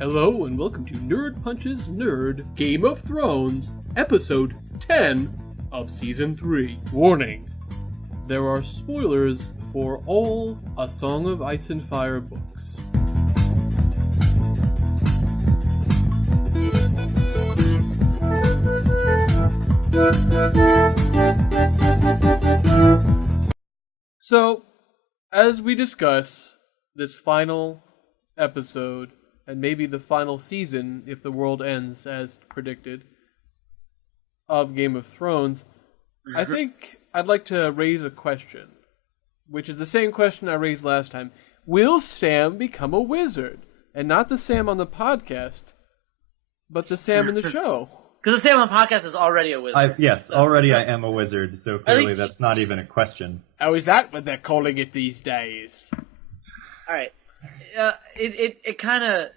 Hello and welcome to Nerd Punch's Nerd Game of Thrones, Episode 10 of Season 3. Warning, there are spoilers for all A Song of Ice and Fire books. So, as we discuss this final episode, and maybe the final season, if the world ends as predicted, of Game of Thrones, I think I'd like to raise a question, which is the same question I raised last time. Will Sam become a wizard? And not the Sam on the podcast, but the Sam in the show. Because the Sam on the podcast is already a wizard. Already I am a wizard, so clearly that's not even a question. Oh, is that what they're calling it these days? Alright. It kind of...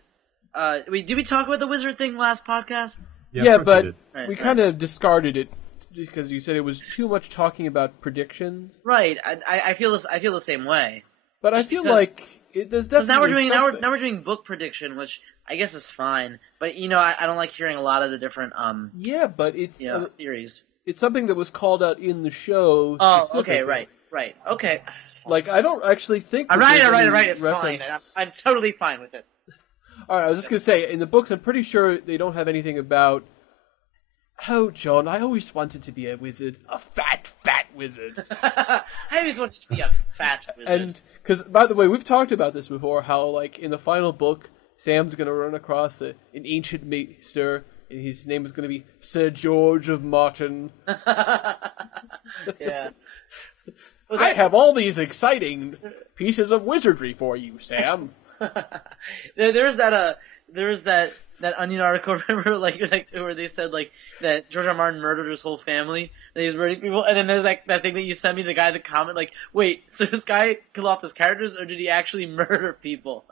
did we talk about the wizard thing last podcast? Yeah, but we kind of discarded it because you said it was too much talking about predictions. Right. I feel the same way. But I feel like there's definitely now we're doing book prediction, which I guess is fine. But I don't like hearing a lot of the different but it's theories. It's something that was called out in the show. Oh, okay, right, okay. Like I don't actually think. All right. It's fine. I'm totally fine with it. All right, I was just gonna say in the books, I'm pretty sure they don't have anything about. Oh, John, I always wanted to be a wizard, a fat wizard. I always wanted to be a fat wizard. And because, by the way, we've talked about this before. How, like, in the final book, Sam's gonna run across an ancient maester, and his name is gonna be Sir George of Martin. Yeah. I have all these exciting pieces of wizardry for you, Sam. There's that Onion article, remember, like where they said like that George R. R. Martin murdered his whole family, and he's murdering people, and then there's like that thing that you sent me, the guy that comment like, wait, so this guy killed off his characters, or did he actually murder people?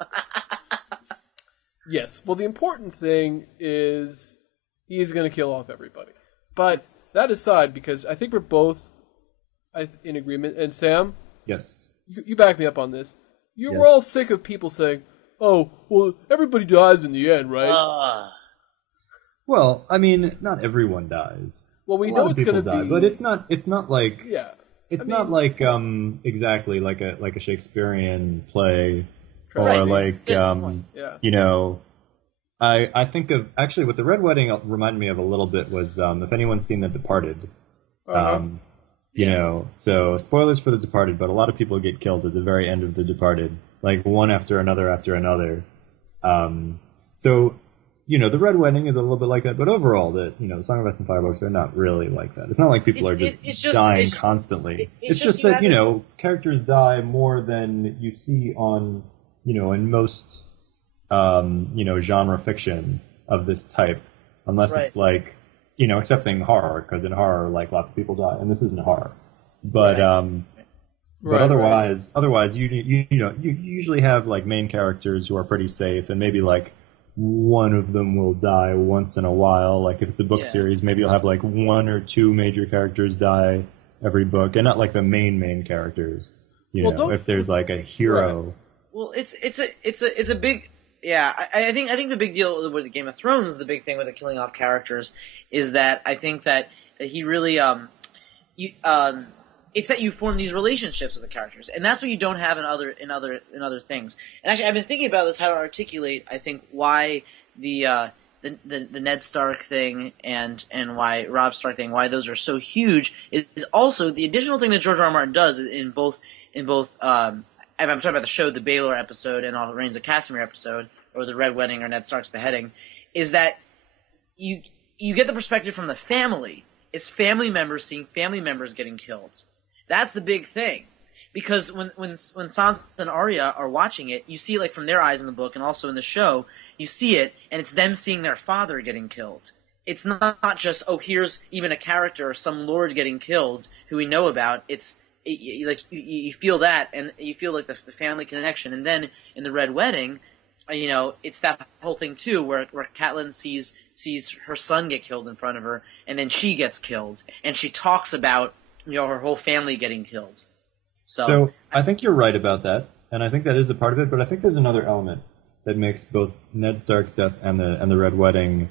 Yes. Well, the important thing is he's going to kill off everybody. But that aside, because I think we're both in agreement, and Sam, yes, you back me up on this. We're all sick of people saying, "Oh, well, everybody dies in the end, right?" Well, I mean, not everyone dies. Well, we know it's going to be, but it's not like not like exactly like a Shakespearean play or like I think of actually what the Red Wedding reminded me of a little bit was if anyone's seen The Departed. So spoilers for The Departed, but a lot of people get killed at the very end of The Departed, like one after another. So, the Red Wedding is a little bit like that, but overall, the Song of Ice and Fire books are not really like that. It's not like people are just dying constantly. It's just that, characters die more than you see on, in most, genre fiction of this type, unless it's like, excepting horror, because in horror, like, lots of people die, and this isn't horror. But otherwise, you usually have like main characters who are pretty safe, and maybe like one of them will die once in a while. Like if it's a book series, maybe you'll have like one or two major characters die every book, and not like the main characters. If there's like a hero. Right. Well, it's a big. Yeah, I think the big deal with the Game of Thrones, the big thing with the killing off characters, is that I think that he really it's that you form these relationships with the characters, and that's what you don't have in other things. And actually, I've been thinking about this, how to articulate, I think, why the Ned Stark thing and why Robb Stark thing, why those are so huge, is also the additional thing that George R. R. Martin does in both. I'm talking about the show, the Baelor episode, and all the Reigns of Castamere episode, or the Red Wedding, or Ned Stark's beheading, is that you get the perspective from the family. It's family members seeing family members getting killed. That's the big thing, because when Sansa and Arya are watching it, you see it like from their eyes in the book, and also in the show, you see it, and it's them seeing their father getting killed. It's not just, oh, here's even a character or some lord getting killed who we know about. You feel that, and you feel like the family connection. And then in the Red Wedding, it's that whole thing too, where Catelyn sees her son get killed in front of her, and then she gets killed, and she talks about her whole family getting killed. So I think you're right about that, and I think that is a part of it. But I think there's another element, that makes both Ned Stark's death and the Red Wedding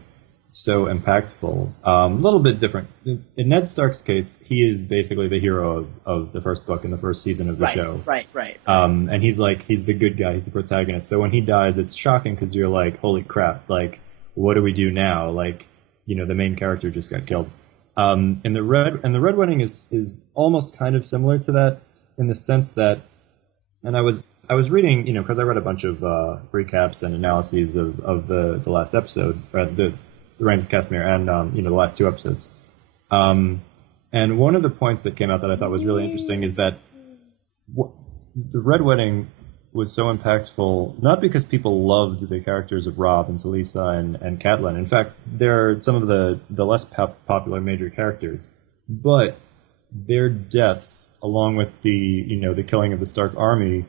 so impactful. A little bit different. In Ned Stark's case, he is basically the hero of the first book and the first season of the show. Right. And he's the good guy. He's the protagonist. So when he dies, it's shocking because you're like, holy crap! Like, what do we do now? Like, the main character just got killed. And the Red Wedding is almost kind of similar to that in the sense that, and I was reading, because I read a bunch of recaps and analyses of the last episode, the Reigns of Castamere, and the last 2 episodes. And one of the points that came out that I thought was really interesting is that the Red Wedding was so impactful, not because people loved the characters of Robb and Talisa and Catelyn. In fact, they're some of the less popular major characters, but their deaths, along with the killing of the Stark army,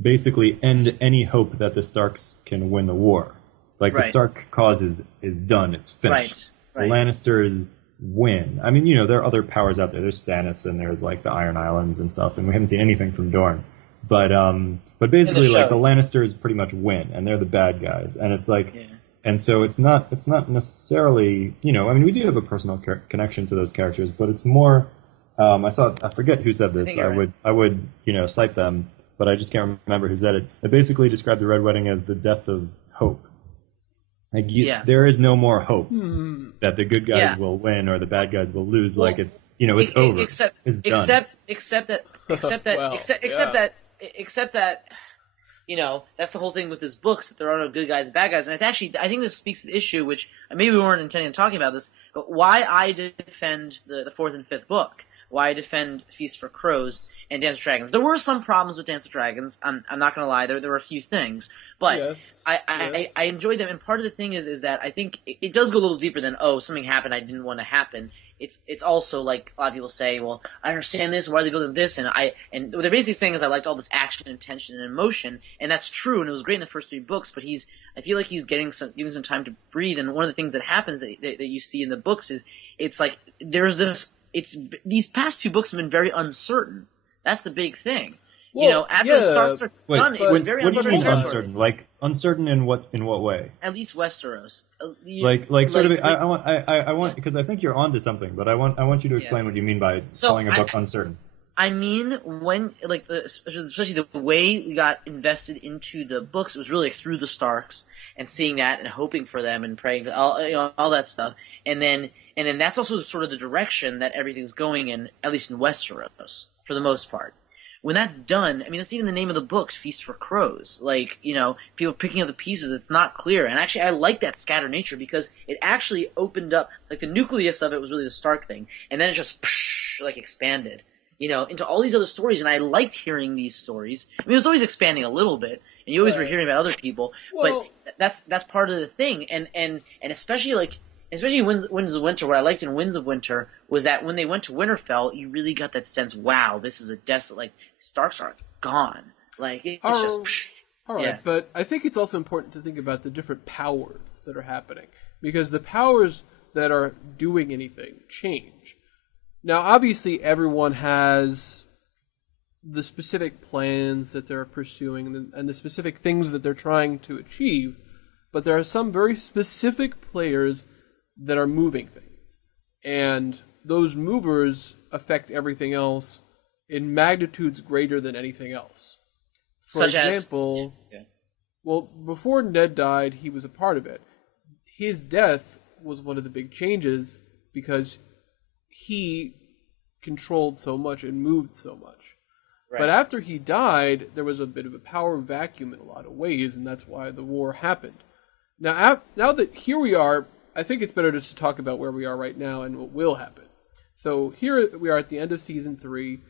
basically end any hope that the Starks can win the war. Like, the Stark cause is done. It's finished. Right. The Lannisters win. I mean, there are other powers out there. There's Stannis and there's, like, the Iron Islands and stuff, and we haven't seen anything from Dorne. But basically, like, the Lannisters pretty much win, and they're the bad guys. And it's like, and so it's not necessarily, I mean, we do have a personal connection to those characters, but it's more, I forget who said this. I would cite them, but I just can't remember who said it. It basically described the Red Wedding as the death of hope. Like, there is no more hope that the good guys will win or the bad guys will lose. Well, like, it's it's over. Except that that's the whole thing with his books, that there are no good guys and bad guys. And I think this speaks to the issue, which maybe we weren't intending on talking about this, but why I defend the 4th and 5th book, why I defend Feast for Crows and Dance of Dragons. There were some problems with Dance of Dragons. I'm not going to lie. There were a few things. But I enjoyed them. And part of the thing is that I think it does go a little deeper than, something happened I didn't want to happen. It's also, like, a lot of people say, well, I understand this, why are they building this? And what they're basically saying is I liked all this action and tension and emotion. And that's true, and it was great in the first 3 books, but I feel like he's giving some time to breathe. And one of the things that happens that you see in the books is it's like there's this – these past 2 books have been very uncertain. That's the big thing. Well, after the Starks are done, it's very uncertain. What do you mean uncertain? Like, uncertain in what way? At least Westeros. I want because I think you're onto something, but I want you to explain what you mean by calling a book uncertain. I mean, when especially the way we got invested into the books, it was really through the Starks and seeing that and hoping for them and praying for all that stuff, and then that's also sort of the direction that everything's going in, at least in Westeros, for the most part. When that's done, I mean, that's even the name of the book, Feast for Crows. Like, people picking up the pieces, it's not clear. And actually, I like that scattered nature because it actually opened up, like, the nucleus of it was really the Stark thing. And then it just, expanded, into all these other stories. And I liked hearing these stories. I mean, it was always expanding a little bit. And you always were hearing about other people. But that's part of the thing. And especially, especially Winds of Winter, what I liked in Winds of Winter was that when they went to Winterfell, you really got that sense, wow, this is a desolate, like, Starks are gone. Like, it's just... All right, but I think it's also important to think about the different powers that are happening. Because the powers that are doing anything change. Now, obviously, everyone has the specific plans that they're pursuing and the specific things that they're trying to achieve, but there are some very specific players that are moving things. And those movers affect everything else in magnitudes greater than anything else. For example, well, before Ned died, he was a part of it. His death was one of the big changes because he controlled so much and moved so much. Right. But after he died, there was a bit of a power vacuum in a lot of ways, and that's why the war happened. Now that here we are, I think it's better just to talk about where we are right now and what will happen. So here we are at the end of Season 3.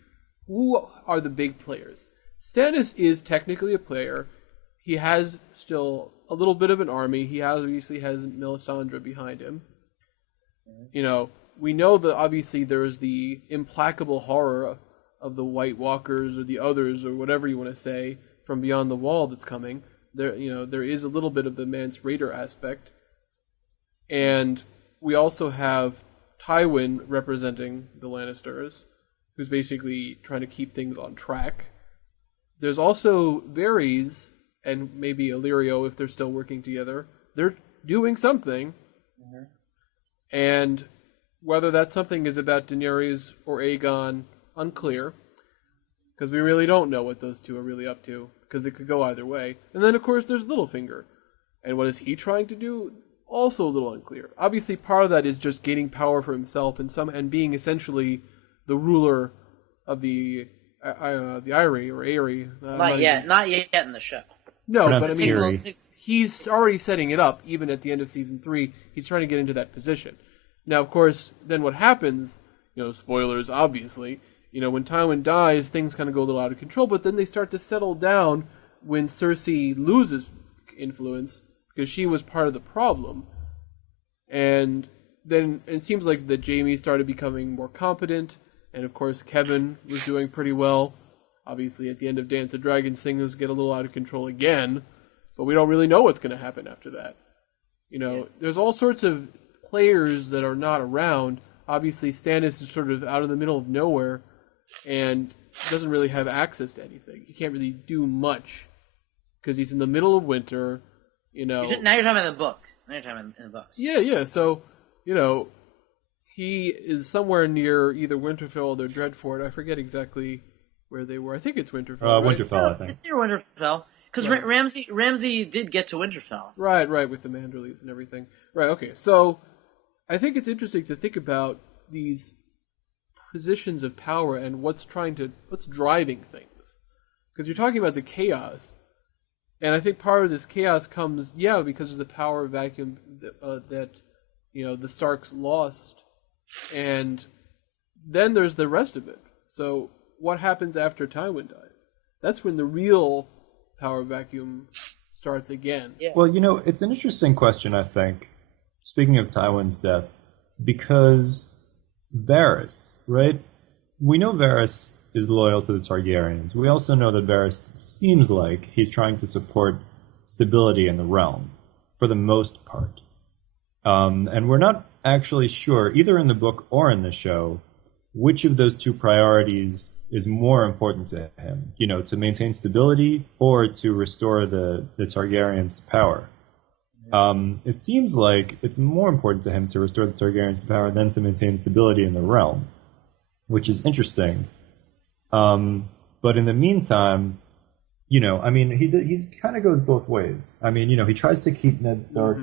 Who are the big players? Stannis is technically a player. He has still a little bit of an army. He obviously has Melisandre behind him. We know that obviously there is the implacable horror of the White Walkers or the others or whatever you want to say from beyond the wall that's coming. There is a little bit of the Mance Raider aspect. And we also have Tywin representing the Lannisters, who's basically trying to keep things on track. There's also Varys, and maybe Illyrio if they're still working together. They're doing something. Mm-hmm. And whether that something is about Daenerys or Aegon, unclear. Because we really don't know what those two are really up to. Because it could go either way. And then, of course, there's Littlefinger. And what is he trying to do? Also a little unclear. Obviously, part of that is just gaining power for himself and being essentially the ruler of the Eyrie or Eyrie. Not yet in the show. No, but I mean, he's already setting it up. Even at the end of season 3, he's trying to get into that position. Now, of course, then what happens? Spoilers, obviously. When Tywin dies, things kind of go a little out of control. But then they start to settle down when Cersei loses influence because she was part of the problem. And then it seems like that Jaime started becoming more competent. And of course, Kevin was doing pretty well. Obviously, at the end of Dance of Dragons, things get a little out of control again. But we don't really know what's going to happen after that. There's all sorts of players that are not around. Obviously, Stannis is sort of out in the middle of nowhere and doesn't really have access to anything. He can't really do much because he's in the middle of winter. Now you're talking about the book. Now you're talking about in the books. Yeah. So, he is somewhere near either Winterfell or Dreadfort. I forget exactly where they were. I think it's Winterfell. Right? Winterfell, I think. It's near Winterfell. Because Ramsay did get to Winterfell. Right, with the Manderleys and everything. Right, okay. So, I think it's interesting to think about these positions of power and what's driving things. Because you're talking about the chaos. And I think part of this chaos comes, because of the power vacuum that the Starks lost. And then there's the rest of it. So what happens after Tywin dies? That's when the real power vacuum starts again. Yeah. Well, it's an interesting question, I think, speaking of Tywin's death, because Varys, right? We know Varys is loyal to the Targaryens. We also know that Varys seems like he's trying to support stability in the realm, for the most part. And we're not actually sure, either in the book or in the show, which of those two priorities is more important to him, to maintain stability or to restore the Targaryens to power. It seems like it's more important to him to restore the Targaryens to power than to maintain stability in the realm, which is interesting. But in the meantime, he kind of goes both ways. He tries to keep Ned Stark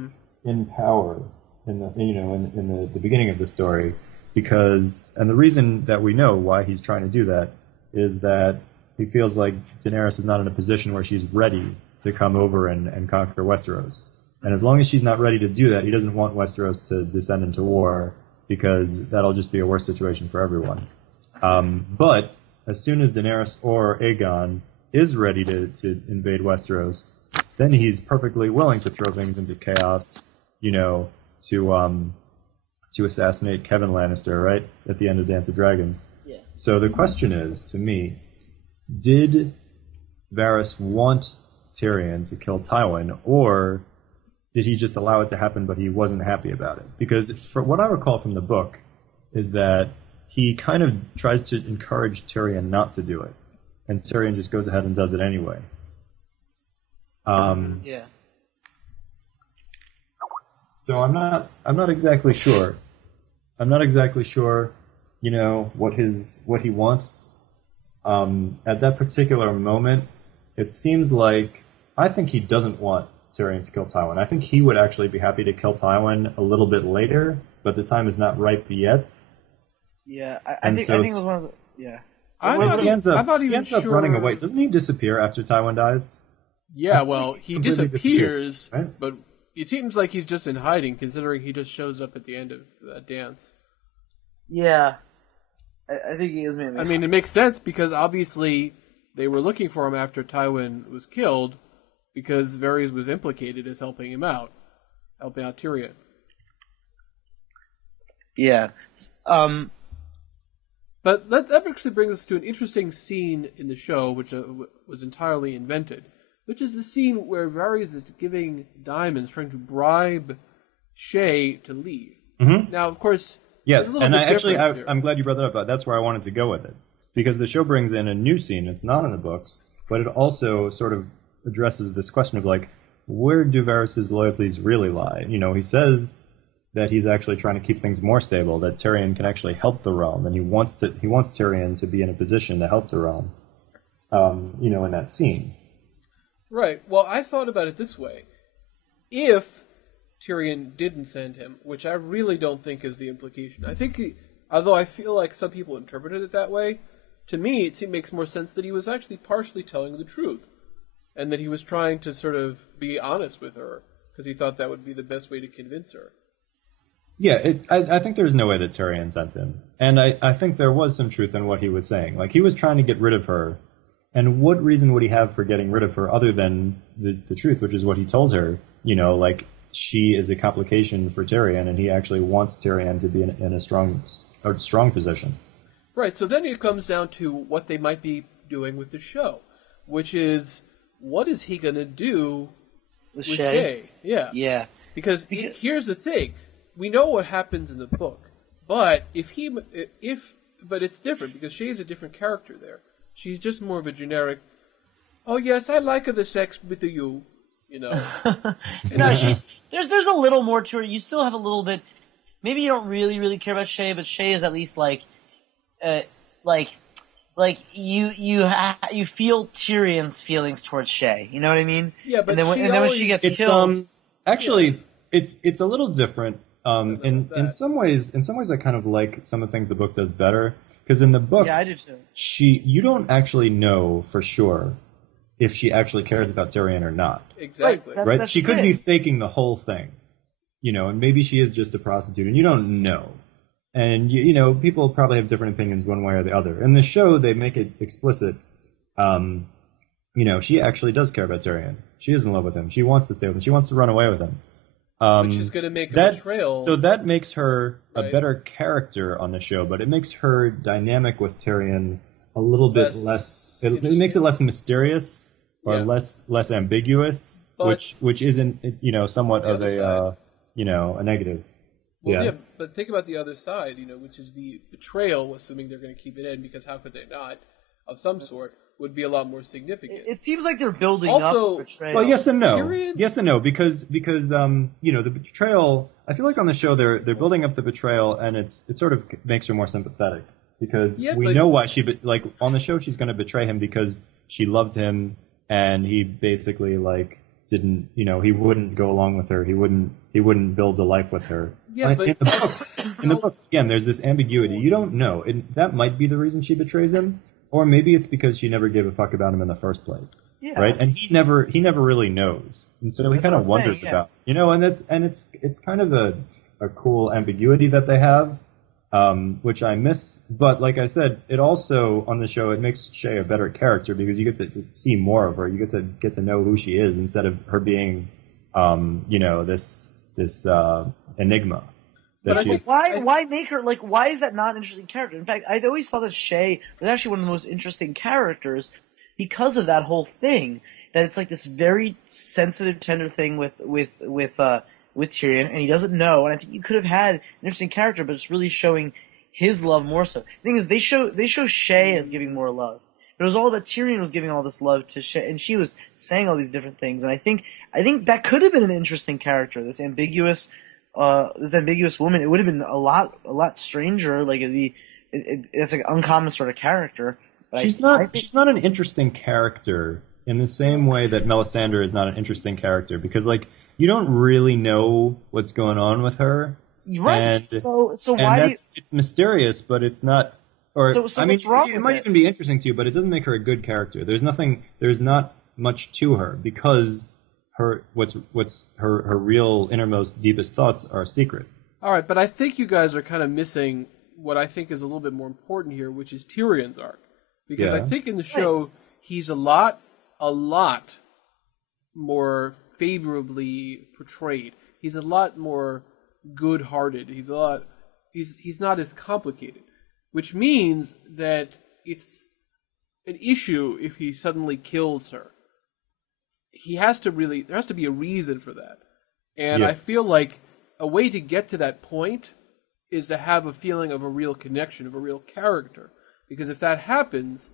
in power in the beginning of the story, and the reason that we know why he's trying to do that is that he feels like Daenerys is not in a position where she's ready to come over and conquer Westeros. And as long as she's not ready to do that, he doesn't want Westeros to descend into war, because that'll just be a worse situation for everyone. But as soon as Daenerys or Aegon is ready to invade Westeros, then he's perfectly willing to throw things into chaos, to assassinate Kevin Lannister, right, at the end of Dance of Dragons. Yeah. So the question is, to me, did Varys want Tyrion to kill Tywin, or did he just allow it to happen but he wasn't happy about it? Because for what I recall from the book is that he kind of tries to encourage Tyrion not to do it, and Tyrion just goes ahead and does it anyway. Yeah. So I'm not exactly sure. I'm not exactly sure, what he wants. At that particular moment, it seems like I think he doesn't want Tyrion to kill Tywin. I think he would actually be happy to kill Tywin a little bit later, but the time is not ripe yet. Yeah, I think it was one of the... Yeah. I'm not even sure. Up running away. Doesn't he disappear after Tywin dies? Yeah, well, he disappears, right? But it seems like he's just in hiding, considering he just shows up at the end of that dance. Yeah. I think he is maybe... I mean, it makes sense, because obviously they were looking for him after Tywin was killed, because Varys was implicated as helping out Tyrion. Yeah. But that actually brings us to an interesting scene in the show, which was entirely invented, which is the scene where Varys is giving diamonds, trying to bribe Shay to leave. Mm-hmm. Now, of course, yes, and I'm glad you brought that up. That's where I wanted to go with it, because the show brings in a new scene. It's not in the books, but it also sort of addresses this question of like, where do Varys' loyalties really lie? You know, he says that he's actually trying to keep things more stable, that Tyrion can actually help the realm, and he wants Tyrion to be in a position to help the realm. You know, in that scene. Right. Well, I thought about it this way: if Tyrion didn't send him, which I really don't think is the implication. I think, although I feel like some people interpreted it that way, to me it makes more sense that he was actually partially telling the truth. And that he was trying to sort of be honest with her, because he thought that would be the best way to convince her. Yeah, I think there's no way that Tyrion sent him. And I think there was some truth in what he was saying. Like, he was trying to get rid of her. And what reason would he have for getting rid of her other than the truth, which is what he told her? You know, like, she is a complication for Tyrion, and he actually wants Tyrion to be in a strong position. Right, so then it comes down to what they might be doing with the show, which is... what is he going to do with Shay? Yeah. Yeah. Because here's the thing. We know what happens in the book. But but it's different because Shay's a different character there. She's just more of a generic, oh yes, I like the sex with you, you know. No, there's a little more to her. You still have a little bit, maybe you don't really, really care about Shay, but Shay is at least like you feel Tyrion's feelings towards Shay. You know what I mean? Yeah, but and then when she gets killed, it's a little different. In some ways, I kind of like some of the things the book does better, because in the book, yeah, I do too. You don't actually know for sure if she actually cares about Tyrion or not. Exactly. Right? That's she could be faking the whole thing, you know, and maybe she is just a prostitute, and you don't know. And, you know, people probably have different opinions one way or the other. In the show, they make it explicit. You know, she actually does care about Tyrion. She is in love with him. She wants to stay with him. She wants to run away with him. Which is going to make a betrayal. So that makes her a better character on the show, but it makes her dynamic with Tyrion a little bit less... It makes it less mysterious or less ambiguous, which isn't, you know, somewhat of a, you know, a negative. Well, yeah, but think about the other side, you know, which is the betrayal, assuming they're going to keep it in, because how could they not, of some sort, would be a lot more significant. It seems like they're building up betrayal. Well, yes and no. Tyrion? Yes and no, because you know, the betrayal, I feel like on the show they're building up the betrayal, and it sort of makes her more sympathetic, because we know why like, on the show she's going to betray him because she loved him, and he basically, like, didn't, you know, he wouldn't go along with her. He wouldn't build a life with her. Yeah, but in the books, again, there's this ambiguity. You don't know. That might be the reason she betrays him, or maybe it's because she never gave a fuck about him in the first place. Yeah. Right? And he never really knows. And so he kind of wonders about, you know, and it's kind of a cool ambiguity that they have, which I miss. But like I said, it also, on the show, it makes Shay a better character because you get to see more of her. You get to know who she is instead of her being, you know, this enigma. But why make her, like, why is that not an interesting character? In fact, I always thought that Shay was actually one of the most interesting characters because of that whole thing. That it's like this very sensitive, tender thing with Tyrion, and he doesn't know. And I think you could have had an interesting character, but it's really showing his love more so. The thing is, they show Shay as giving more love. But it was all about Tyrion was giving all this love to Shay, and she was saying all these different things. And I think that could have been an interesting character, this ambiguous woman. It would have been a lot stranger. Like, it's like an uncommon sort of character. But she's not an interesting character in the same way that Melisandre is not an interesting character, because, like, you don't really know what's going on with her. Right. And, so why it's mysterious, but it's not. Or so I mean, what's wrong it might even be interesting to you, but it doesn't make her a good character. There's not much to her because her real innermost deepest thoughts are secret. All right, but I think you guys are kind of missing what I think is a little bit more important here, which is Tyrion's arc, because I think in the show he's a lot more favorably portrayed. He's a lot more good-hearted. He's not as complicated, which means that it's an issue if he suddenly kills her. There has to be a reason for that. And I feel like a way to get to that point is to have a feeling of a real connection, of a real character. Because if that happens,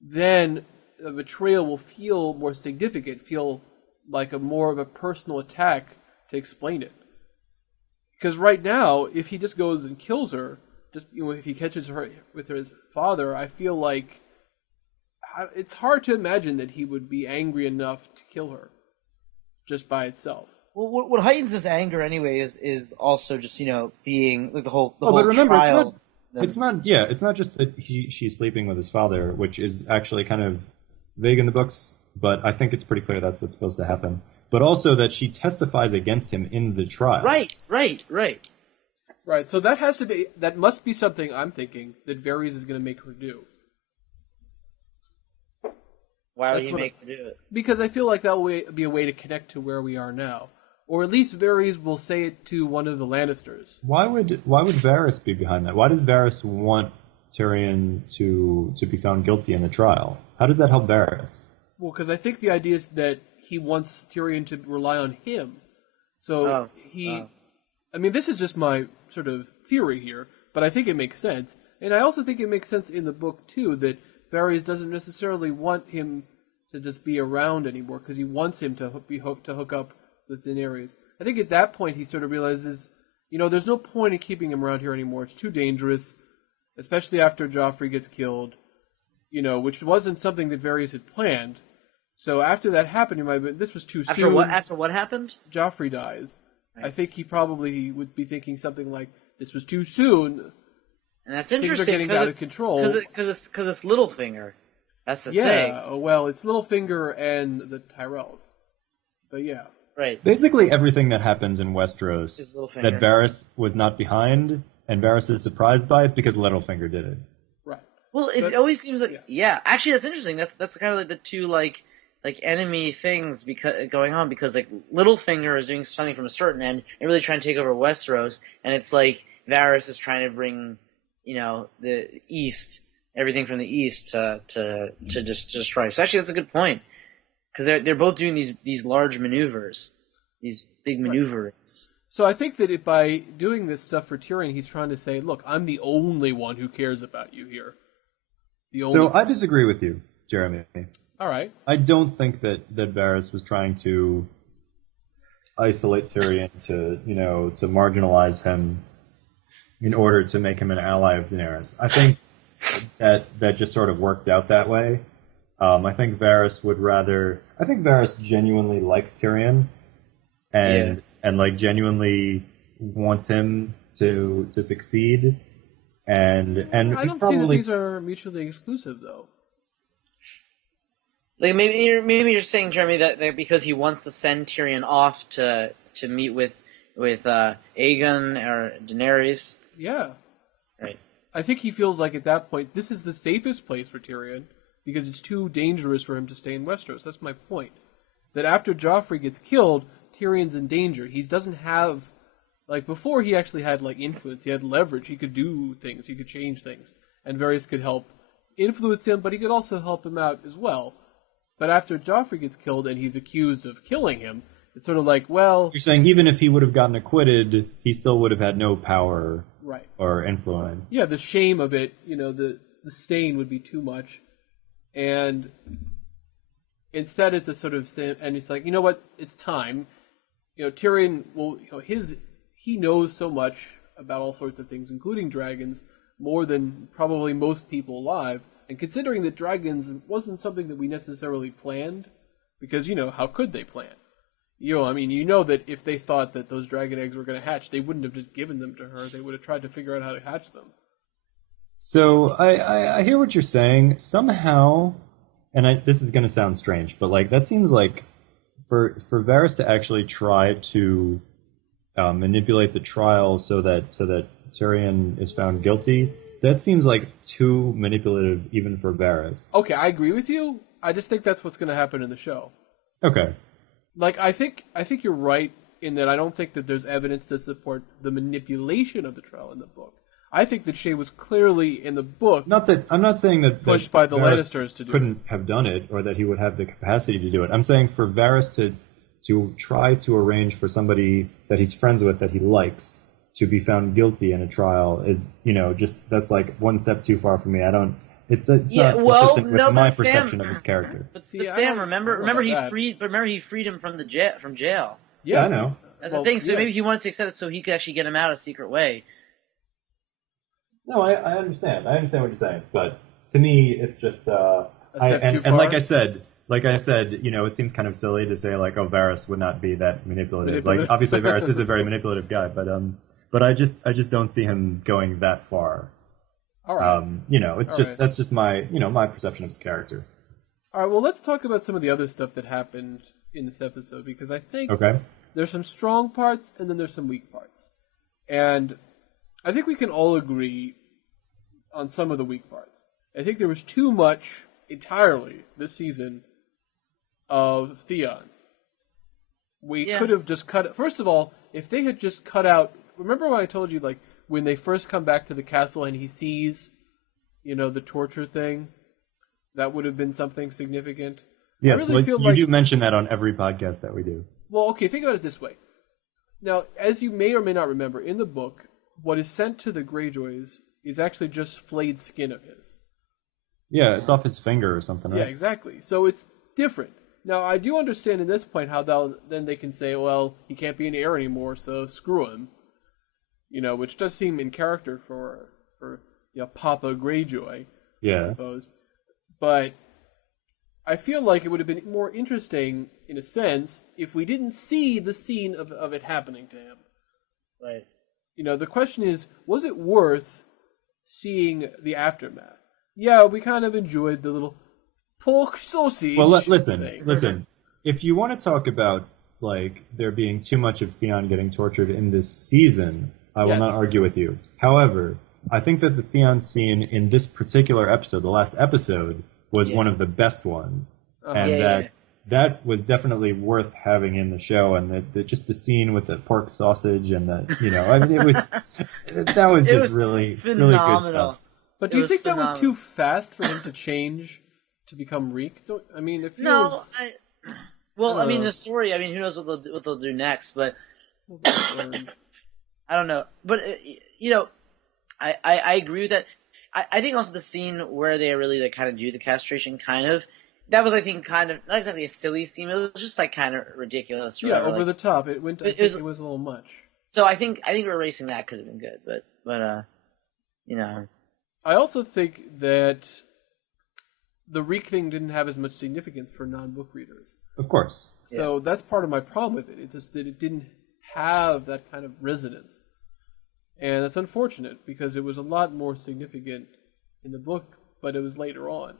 then a betrayal will feel more significant, feel like more of a personal attack to explain it. Because right now, if he just goes and kills her, if he catches her with his father, I feel like it's hard to imagine that he would be angry enough to kill her just by itself. Well, what heightens this anger anyway is also just being like the whole but remember, trial. It's not just that she's sleeping with his father, which is actually kind of vague in the books, but I think it's pretty clear that's what's supposed to happen. But also that she testifies against him in the trial. Right. Right, so that must be something I'm thinking that Varys is going to make her do. Why would you make her do it? Because I feel like that will be a way to connect to where we are now. Or at least Varys will say it to one of the Lannisters. Why would Varys be behind that? Why does Varys want Tyrion to be found guilty in the trial? How does that help Varys? Well, because I think the idea is that he wants Tyrion to rely on him. So I mean, this is just my sort of theory here, but I think it makes sense. And I also think it makes sense in the book, too, that Varys doesn't necessarily want him to just be around anymore, because he wants him to hook up with Daenerys. I think at that point he sort of realizes, there's no point in keeping him around here anymore. It's too dangerous, especially after Joffrey gets killed, which wasn't something that Varys had planned. So after that happened, this was too soon. After what happened? Joffrey dies. Right. I think he probably would be thinking something like, this was too soon. And that's interesting. Things are getting out of control. Because it's Littlefinger. That's the thing. Yeah, well, it's Littlefinger and the Tyrells. But yeah. Right. Basically everything that happens in Westeros that Varys was not behind and Varys is surprised by it because Littlefinger did it. Right. Well, it always seems like actually that's interesting. That's kind of like the two like enemy things going on because like Littlefinger is doing something from a certain end and really trying to take over Westeros, and it's like Varys is trying to bring the East, everything from the East to just destroy. So actually that's a good point. Because they're both doing these large maneuvers, these big maneuverings. So I think that by doing this stuff for Tyrion, he's trying to say, look, I'm the only one who cares about you here. I disagree with you, Jeremy. All right. I don't think that Varys was trying to isolate Tyrion to marginalize him in order to make him an ally of Daenerys. I think that just sort of worked out that way. I think Varys genuinely likes Tyrion, and like genuinely wants him to succeed, and I don't see that these are mutually exclusive though. Like maybe you're saying, Jeremy, that because he wants to send Tyrion off to meet with Aegon or Daenerys. Yeah. Right. I think he feels like at that point this is the safest place for Tyrion. Because it's too dangerous for him to stay in Westeros. That's my point. That after Joffrey gets killed, Tyrion's in danger. He doesn't have... Like, before he actually had, influence. He had leverage. He could do things. He could change things. And Varys could help influence him, but he could also help him out as well. But after Joffrey gets killed and he's accused of killing him, it's sort of like, well... You're saying even if he would have gotten acquitted, he still would have had no power or influence. Yeah, the shame of it, the stain would be too much. And instead it's a sort of, and it's like, you know what, it's time. Tyrion will, he knows so much about all sorts of things, including dragons, more than probably most people alive. And considering that dragons wasn't something that we necessarily planned, because, how could they plan? That if they thought that those dragon eggs were going to hatch, they wouldn't have just given them to her. They would have tried to figure out how to hatch them. So I hear what you're saying. Somehow, and this is going to sound strange, but that seems like for Varys to actually try to manipulate the trial so that Tyrion is found guilty, that seems like too manipulative even for Varys. Okay, I agree with you. I just think that's what's going to happen in the show. Okay. I think you're right in that I don't think that there's evidence to support the manipulation of the trial in the book. I think that Shae was clearly in the book. I'm not saying that pushed by the Lannisters to do couldn't have done it, or that he would have the capacity to do it. I'm saying for Varys to try to arrange for somebody that he's friends with that he likes to be found guilty in a trial is, that's one step too far for me. I It's not consistent with my perception of his character. But Sam, remember he freed him from jail. Yeah, I know. That's the thing. So maybe he wanted to accept it so he could actually get him out a secret way. No, I understand. I understand what you're saying, but to me, it's just and like I said, it seems kind of silly to say like, oh, Varys would not be that manipulative. Like, obviously, Varys is a very manipulative guy, but I just don't see him going that far. All right. That's just my my perception of his character. All right. Well, let's talk about some of the other stuff that happened in this episode, because I think there's some strong parts and then there's some weak parts, and I think we can all agree on some of the weak parts. I think there was too much entirely this season of Theon. We could have just cut it. First of all, if they had just cut out, remember when I told you, like, when they first come back to the castle and he sees, the torture thing, that would have been something significant. Yes, I really feel you do mention that on every podcast that we do. Well, okay, think about it this way. Now, as you may or may not remember, in the book, what is sent to the Greyjoys is actually just flayed skin of his. Yeah, it's off his finger or something, right? Yeah, exactly. So it's different. Now, I do understand at this point how then they can say, well, he can't be an heir anymore, so screw him. Which does seem in character for Papa Greyjoy, I suppose. But I feel like it would have been more interesting, in a sense, if we didn't see the scene of it happening to him. Right. The question is, was it worth seeing the aftermath? Yeah, we kind of enjoyed the little pork sausage. Well, listen. If you want to talk about like there being too much of Theon getting tortured in this season, I will not argue with you. However, I think that the Theon scene in this particular episode, the last episode, was one of the best ones, and that was definitely worth having in the show. And just the scene with the pork sausage and it was really good stuff. But do you think that was too fast for him to change to become Reek? It feels... No, the story. Who knows what they'll do next? But I don't know. But I agree with that. I think also the scene where they really kind of do the castration, that was, I think, kind of not exactly a silly scene. It was just like kind of ridiculous. Yeah, over the top. It went. It was a little much. So I think erasing that could have been good, but I also think that the Reek thing didn't have as much significance for non-book readers. Of course. So that's part of my problem with it. It just that it didn't have that kind of resonance. And that's unfortunate because it was a lot more significant in the book, but it was later on.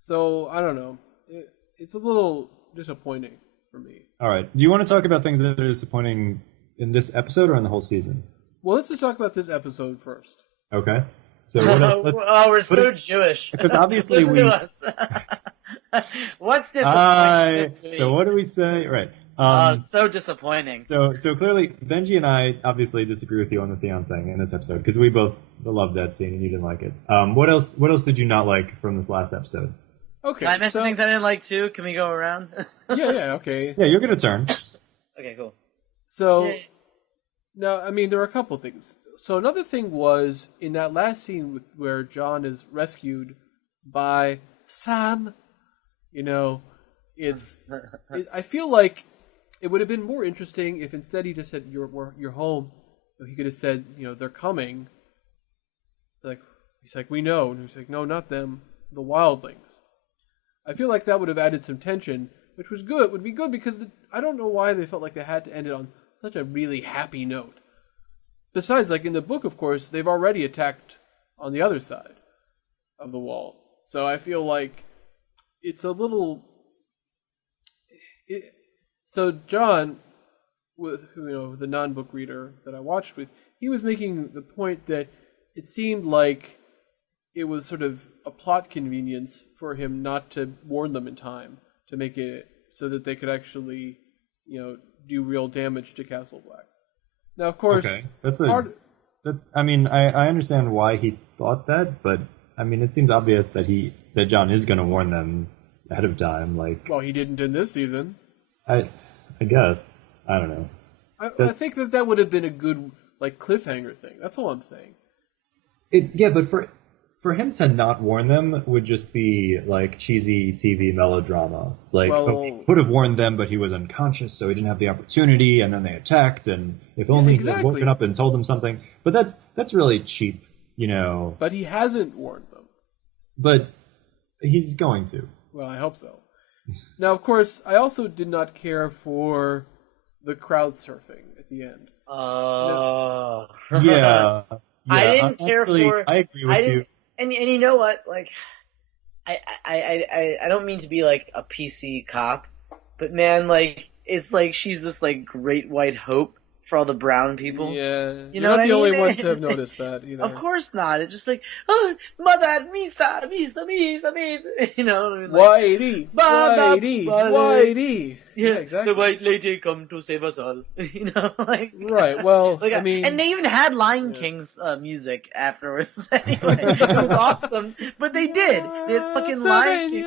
So, I don't know. It's a little disappointing for me. All right. Do you want to talk about things that are disappointing in this episode or in the whole season? Well, let's just talk about this episode first. Okay. So what else? We're so Jewish. Because obviously Listen to us. What's disappointing this week? So what do we say? Right. So disappointing. So clearly, Benjy and I obviously disagree with you on the Theon thing in this episode because we both loved that scene and you didn't like it. What else did you not like from this last episode? Okay. Can I mention things I didn't like too? Can we go around? Yeah. Okay. Yeah, you're gonna turn. Okay, cool. So, now, there are a couple things. So another thing was in that last scene where Jon is rescued by Sam. I feel like it would have been more interesting if instead he just said, "You're home." He could have said, "They're coming." He's like, "We know," and he's like, "No, not them, the wildlings." I feel like that would have added some tension, which was good. Would be good because I don't know why they felt like they had to end it on such a really happy note. Besides, like in the book, of course, they've already attacked on the other side of the wall. So I feel like it's a little. So Jon, with the non-book reader that I watched with, he was making the point that it seemed like it was sort of a plot convenience for him not to warn them in time to make it so that they could actually, do real damage to Castle Black. Now, of course, I understand why he thought that, but it seems obvious that Jon is going to warn them ahead of time. Well, he didn't in this season. I guess I don't know. I think that would have been a good cliffhanger thing. That's all I'm saying. But for him to not warn them would just be like cheesy TV melodrama. Like, he could have warned them, but he was unconscious, so he didn't have the opportunity, and then they attacked, and if only he had woken up and told them something. But that's really cheap, you know. But he hasn't warned them. But he's going to. Well, I hope so. Now, of course, I also did not care for the crowd surfing at the end. Yeah. I didn't care for. I agree with you. And you know what? Like, I don't mean to be like a PC cop, but man, like, it's like she's this like great white hope for all the brown people. Yeah, you know, you're not the only one to have noticed that. You know? Of course not. It's just like, oh, mother, Mhysa, you know, like, Whitey. Yeah, exactly. The white lady come to save us all. You know, like right. Well, like, I mean, and they even had Lion King's music afterwards. Anyway, it was awesome. But they did. They had fucking Lion King.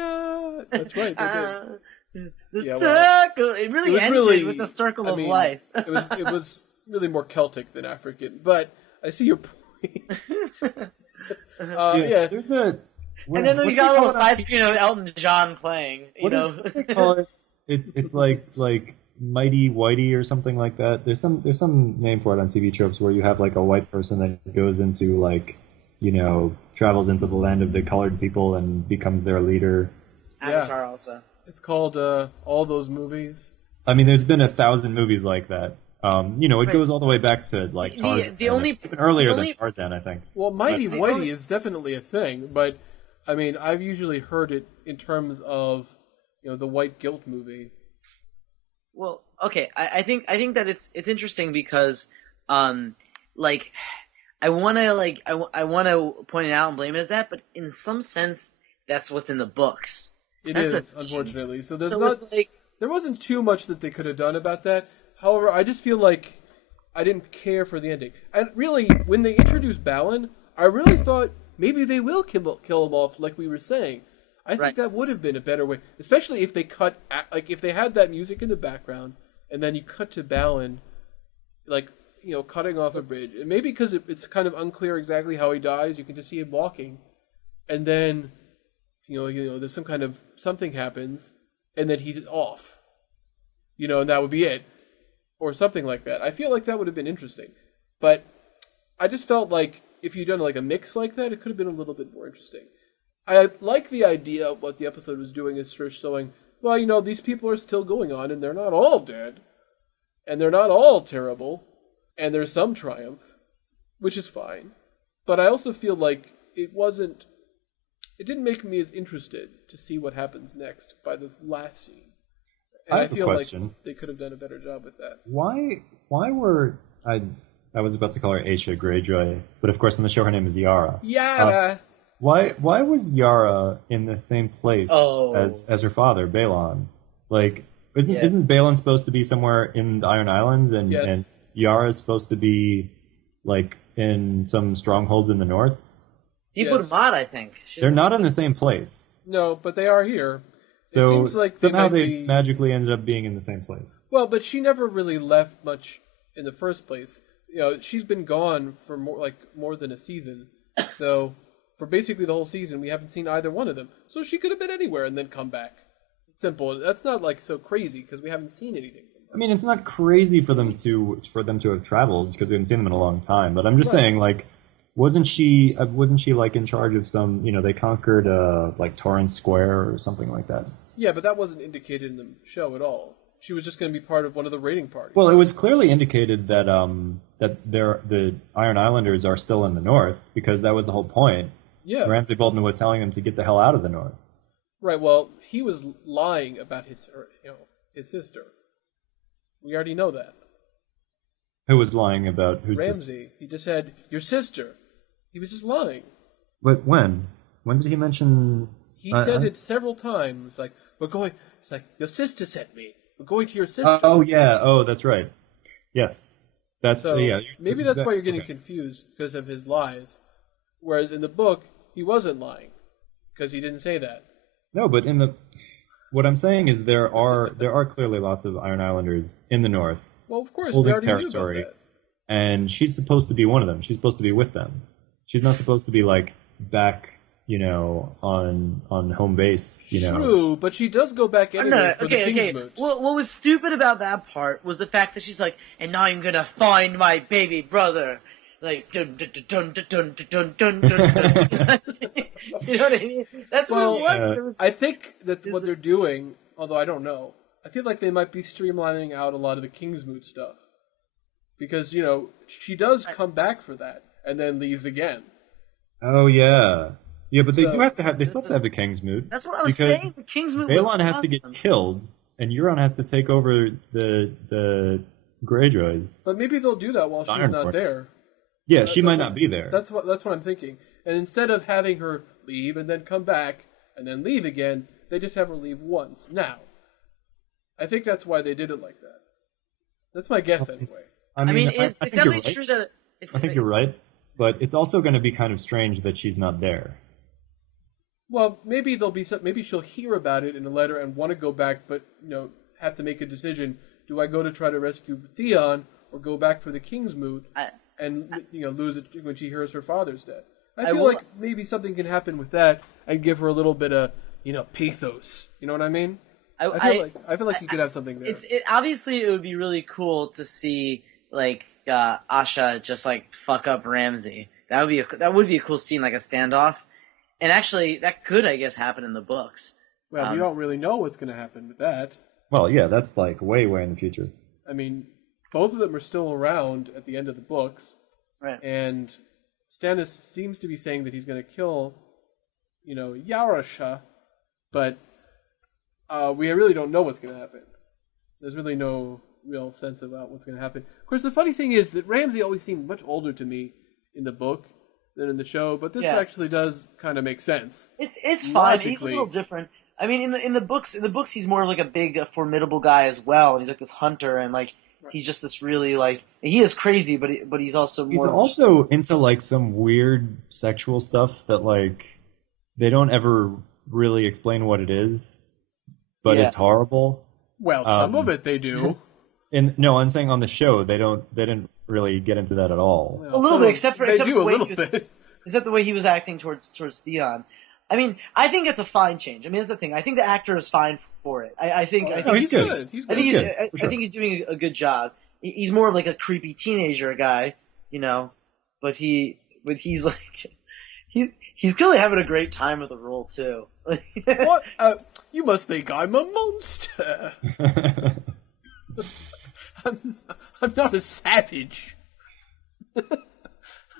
That's right. They did. The circle. It really ended with the circle of life. it was really more Celtic than African, but I see your point. There's a. And then we got a little side screen of Elton John playing. You know, it's like Mighty Whitey or something like that. There's some name for it on TV tropes where you have like a white person that goes into like, you know, travels into the land of the colored people and becomes their leader. Avatar also. It's called All Those Movies. I mean, there's been 1,000 movies like that. You know, it goes all the way back to like Tarzan. Even earlier than Tarzan, I think. Well, Mighty Whitey is definitely a thing, but I mean, I've usually heard it in terms of, you know, the white guilt movie. Well, okay, I think that it's interesting because, like, I want to point it out and blame it as that, but in some sense, that's what's in the books. That's unfortunately. So there wasn't too much that they could have done about that. However, I just feel like I didn't care for the ending. And really, when they introduced Balin, I really thought maybe they will kill him off, like we were saying. I think that would have been a better way, especially if they if they had that music in the background, and then you cut to Balin, like, you know, cutting off a bridge. And maybe because it's kind of unclear exactly how he dies, you can just see him walking, and then, you know, there's some kind of something happens, and then he's off. You know, and that would be it. Or something like that. I feel like that would have been interesting. But I just felt like if you'd done like a mix like that, it could have been a little bit more interesting. I like the idea of what the episode was doing is sort of showing, well, you know, these people are still going on, and they're not all dead. And they're not all terrible. And there's some triumph, which is fine. But I also feel like it didn't make me as interested to see what happens next by the last scene. And I feel like they could have done a better job with that. Why were I was about to call her Aisha Greyjoy, but of course in the show her name is Yara. Yara. Why was Yara in the same place as her father, Balon? Like, isn't Balon supposed to be somewhere in the Iron Islands, and Yara is supposed to be like in some strongholds in the north? Deepwood Mod, I think. They're not in the same place. No, but they are here. So it seems like somehow they magically ended up being in the same place. Well, but she never really left much in the first place. You know, she's been gone for more than a season. So for basically the whole season, we haven't seen either one of them. So she could have been anywhere and then come back. It's simple. That's not like so crazy because we haven't seen anything from her. I mean, it's not crazy for them to have traveled because we haven't seen them in a long time. But I'm just saying, like, wasn't she like in charge of some? You know, they conquered like Torrance Square or something like that. Yeah, but that wasn't indicated in the show at all. She was just going to be part of one of the raiding parties. Well, it was clearly indicated that the Iron Islanders are still in the north because that was the whole point. Yeah, Ramsay Bolton was telling them to get the hell out of the north. Right. Well, he was lying about his sister. We already know that. Who was lying about whose Ramsay. Sister? He just said your sister. He was just lying. But when? When did he mention? He said it several times. Like, we're going. It's like your sister sent me. We're going to your sister. Oh yeah. Oh, that's right. Yes. That's maybe that's why you're getting confused because of his lies. Whereas in the book, he wasn't lying because he didn't say that. No, but what I'm saying is there are clearly lots of Iron Islanders in the north. Well, of course, holding territory, and she's supposed to be one of them. She's supposed to be with them. She's not supposed to be like back, on home base, True, but she does go back anyway for the King's Moot. What was stupid about that part was the fact that she's like, and now I'm gonna find my baby brother. Like, dun dun dun dun dun dun dun dun. You know what I mean? That's what it was. It was I think that what they're doing, although I don't know, I feel like they might be streamlining out a lot of the King's Moot stuff. Because, she does come back for that, and then leaves again. Oh, yeah. Yeah, but they still have to have the King's Moot. That's what I was saying. The King's Moot was awesome. Balon has to get killed, and Euron has to take over the Greyjoys. But maybe they'll do that while she's not there. Yeah, she might not be there. That's what I'm thinking. And instead of having her leave and then come back and then leave again, they just have her leave once. Now, I think that's why they did it like that. That's my guess anyway. I mean, it's definitely true that... I think you're right, but it's also going to be kind of strange that she's not there. Well, maybe she'll hear about it in a letter and want to go back, but have to make a decision. Do I go to try to rescue Theon or go back for the King's Moot and lose it when she hears her father's dead? I feel like maybe something can happen with that and give her a little bit of pathos. You know what I mean? I feel like you could have something there. Obviously it would be really cool to see Asha just fuck up Ramsay. That would be a cool scene, like a standoff. And actually, that could, I guess, happen in the books. Well, we don't really know what's going to happen with that. Well, yeah, that's way, way in the future. I mean, both of them are still around at the end of the books. Right. And Stannis seems to be saying that he's going to kill, Yarosha, but we really don't know what's going to happen. There's really no real sense about what's going to happen. Of course, the funny thing is that Ramsay always seemed much older to me in the book than in the show, but this actually does kind of make sense. It's fine. He's a little different. I mean, in the books, he's more of a big, formidable guy as well, and he's like this hunter, and he's just this really he is crazy, but he's also more. He's also into some weird sexual stuff that they don't ever really explain what it is, but it's horrible. Well, some of it they do. No, I'm saying on the show they didn't really get into that at all. Well, a little bit, except the way he was acting towards Theon. I mean, I think it's a fine change. I mean, that's the thing. I think the actor is fine for it. I think he's good. I think he's doing a good job. He's more of a creepy teenager guy, but he's he's clearly having a great time with the role too. What? You must think I'm a monster. I'm not a savage.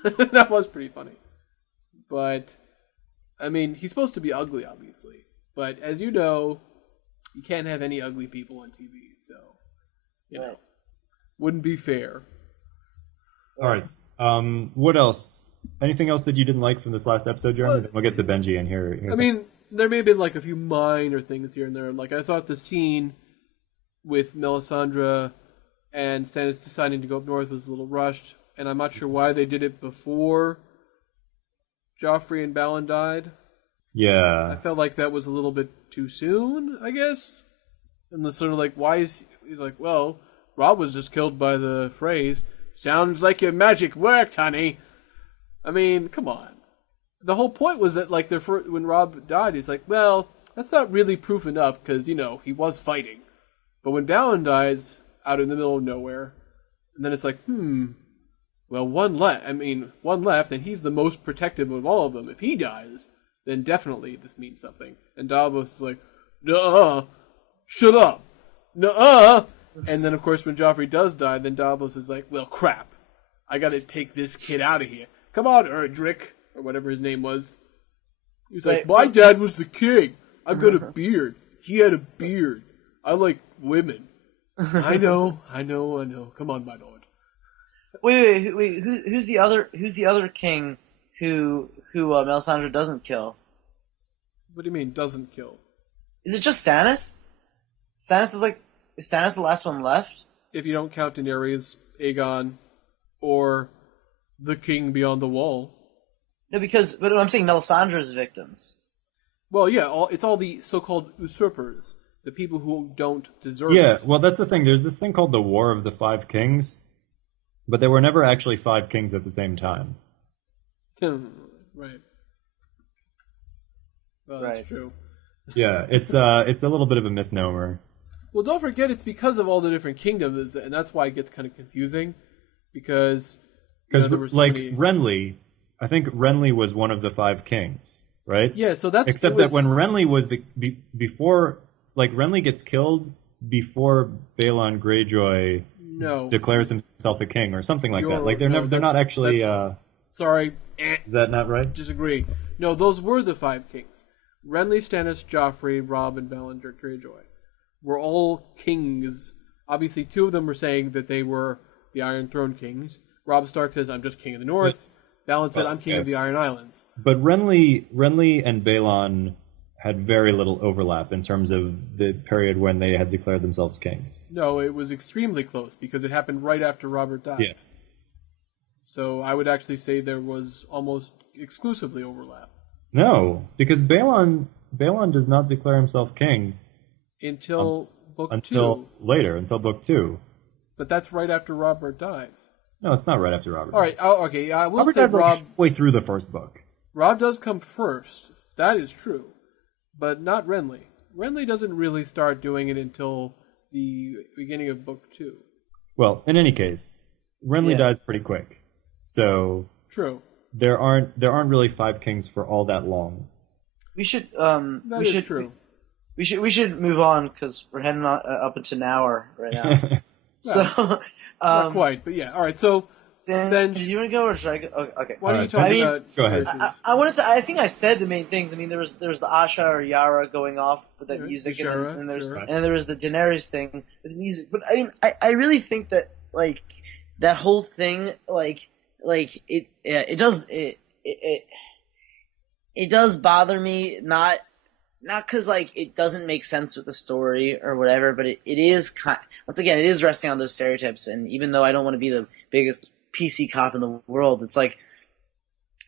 That was pretty funny. But, I mean, he's supposed to be ugly, obviously. But, as you know, you can't have any ugly people on TV, so, wouldn't be fair. All right. What else? Anything else that you didn't like from this last episode, Jeremy? Then we'll get to Benjy and here. I mean, there may have been a few minor things here and there. I thought the scene with Melisandre and Stannis deciding to go up north was a little rushed, and I'm not sure why they did it before Joffrey and Balon died. Yeah. I felt like that was a little bit too soon, I guess. And it's sort of why is he's well, Robb was just killed by the phrase, sounds like your magic worked, honey. I mean, come on. The whole point was that when Robb died, he's well, that's not really proof enough because, he was fighting. But when Balon dies out in the middle of nowhere, and then it's well, one left, and he's the most protective of all of them. If he dies, then definitely this means something. And Davos is nuh-uh, shut up, nuh-uh. And then, of course, when Joffrey does die, then Davos is well, crap, I gotta take this kid out of here. Come on, Erdrick, or whatever his name was. He's my dad was the king. I've got a beard. He had a beard. I like women. I know. Come on, my lord. Wait. Who's the other king who Melisandre doesn't kill? What do you mean doesn't kill? Is it just Stannis? Is Stannis the last one left? If you don't count Daenerys, Aegon, or the king beyond the wall. No, but I'm saying Melisandre's victims. Well, yeah, it's all the so-called usurpers. The people who don't deserve it. Yeah, well, that's the thing. There's this thing called the War of the Five Kings, but there were never actually five kings at the same time. Right. Well, that's true. Yeah, it's a little bit of a misnomer. Well, don't forget it's because of all the different kingdoms, and that's why it gets kind of confusing. Because there were so many... Renly, I think Renly was one of the 5 kings, right? Yeah, so that's... Except that when Renly was before... Like, Renly gets killed before Balon Greyjoy declares himself a king or something like that. Like, they're not actually... Sorry. Is that not right? Disagree. No, those were the 5 kings. Renly, Stannis, Joffrey, Robb, and Balon Greyjoy were all kings. Obviously, 2 of them were saying that they were the Iron Throne kings. Robb Stark says, I'm just king of the North. Balon said, I'm king of the Iron Islands. But Renly and Balon had very little overlap in terms of the period when they had declared themselves kings. No, it was extremely close because it happened right after Robert died. Yeah. So I would actually say there was almost exclusively overlap. No, because Balon does not declare himself king until book 2. Until later, until book 2. But that's right after Robert dies. No, it's not right after Robert. All right, okay. I will Robert say dies Robb halfway through the first book. Robb does come first. That is true, but not Renly. Renly doesn't really start doing it until the beginning of book 2. Well, in any case, Renly dies pretty quick, so true. There aren't really 5 kings for all that long. We should true. We should move on because we're heading up into an hour right now. So not quite, but yeah. All right. So Sam, then, do you want to go or should I go? Okay. Why don't you talk about? Go ahead. I wanted to. I think I said the main things. I mean, there was the Asha or Yara going off with that music, and then there was the Daenerys thing with the music. But I mean, I really think that like that whole thing, it does bother me, not because like it doesn't make sense with the story or whatever, but it is once again it is resting on those stereotypes. And even though I don't want to be the biggest PC cop in the world,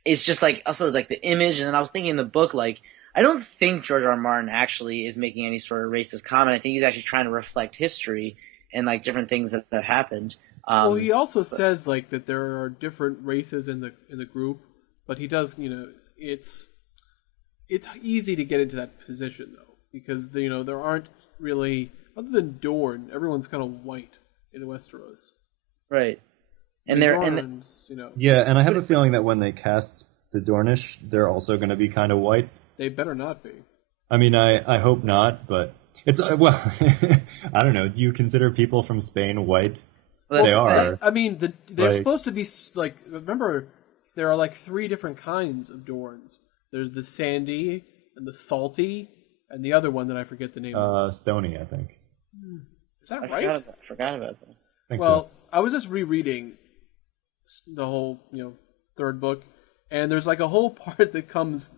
it's just like also like the image. And then I was thinking in the book, like I don't think George R. R. Martin actually is making any sort of racist comment. I think he's actually trying to reflect history and like different things that have happened. Well, he also says like that there are different races in the group, but he does, it's easy to get into that position though, because there aren't really, other than Dorne, everyone's kind of white in Westeros, right? And yeah, and I have a feeling that when they cast the Dornish, they're also going to be kind of white. They better not be. I mean, I hope not, but it's well, I don't know. Do you consider people from Spain white? Well, they are. I mean, they're supposed to be like. Remember, there are like 3 different kinds of Dorns. There's the sandy and the salty, and the other one that I forget the name of. Stony, I think. Is that right? I forgot about that. So. I was just rereading the whole 3rd book, and there's like a whole part that comes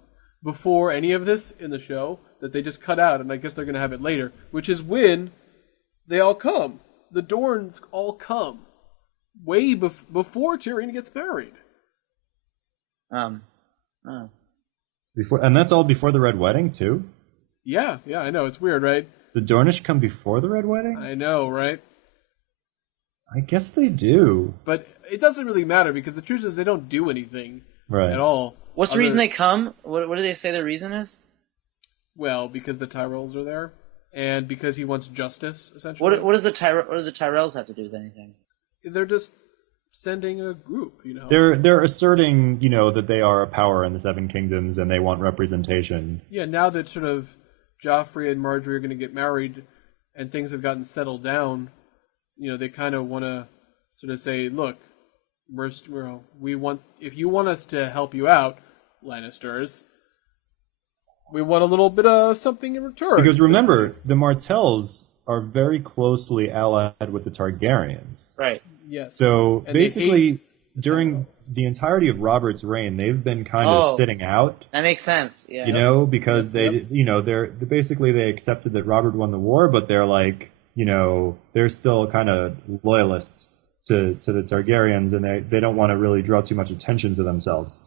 before any of this in the show that they just cut out, and I guess they're going to have it later, which is when they all come. The Dorns all come way before Tyrion gets married. Before, and that's all before the Red Wedding too. Yeah, I know, it's weird, right? The Dornish come before the Red Wedding? I know, right? I guess they do, but it doesn't really matter because the truth is they don't do anything at all. What's the reason they come? What do they say the reason is? Well, because the Tyrells are there. And because he wants justice, essentially. What do the Tyrells have to do with anything? They're just sending a group, They're asserting, that they are a power in the 7 Kingdoms and they want representation. Yeah, now that sort of Joffrey and Marjorie are going to get married and things have gotten settled down, they kind of want to sort of say, look, we want, if you want us to help you out, Lannisters, we want a little bit of something in return. Because remember, the Martells are very closely allied with the Targaryens. Right. Yes. So basically, during the entirety of Robert's reign, they've been kind of sitting out. That makes sense. Yeah. Because they're basically they accepted that Robert won the war, but they're like, they're still kind of loyalists to the Targaryens, and they don't want to really draw too much attention to themselves.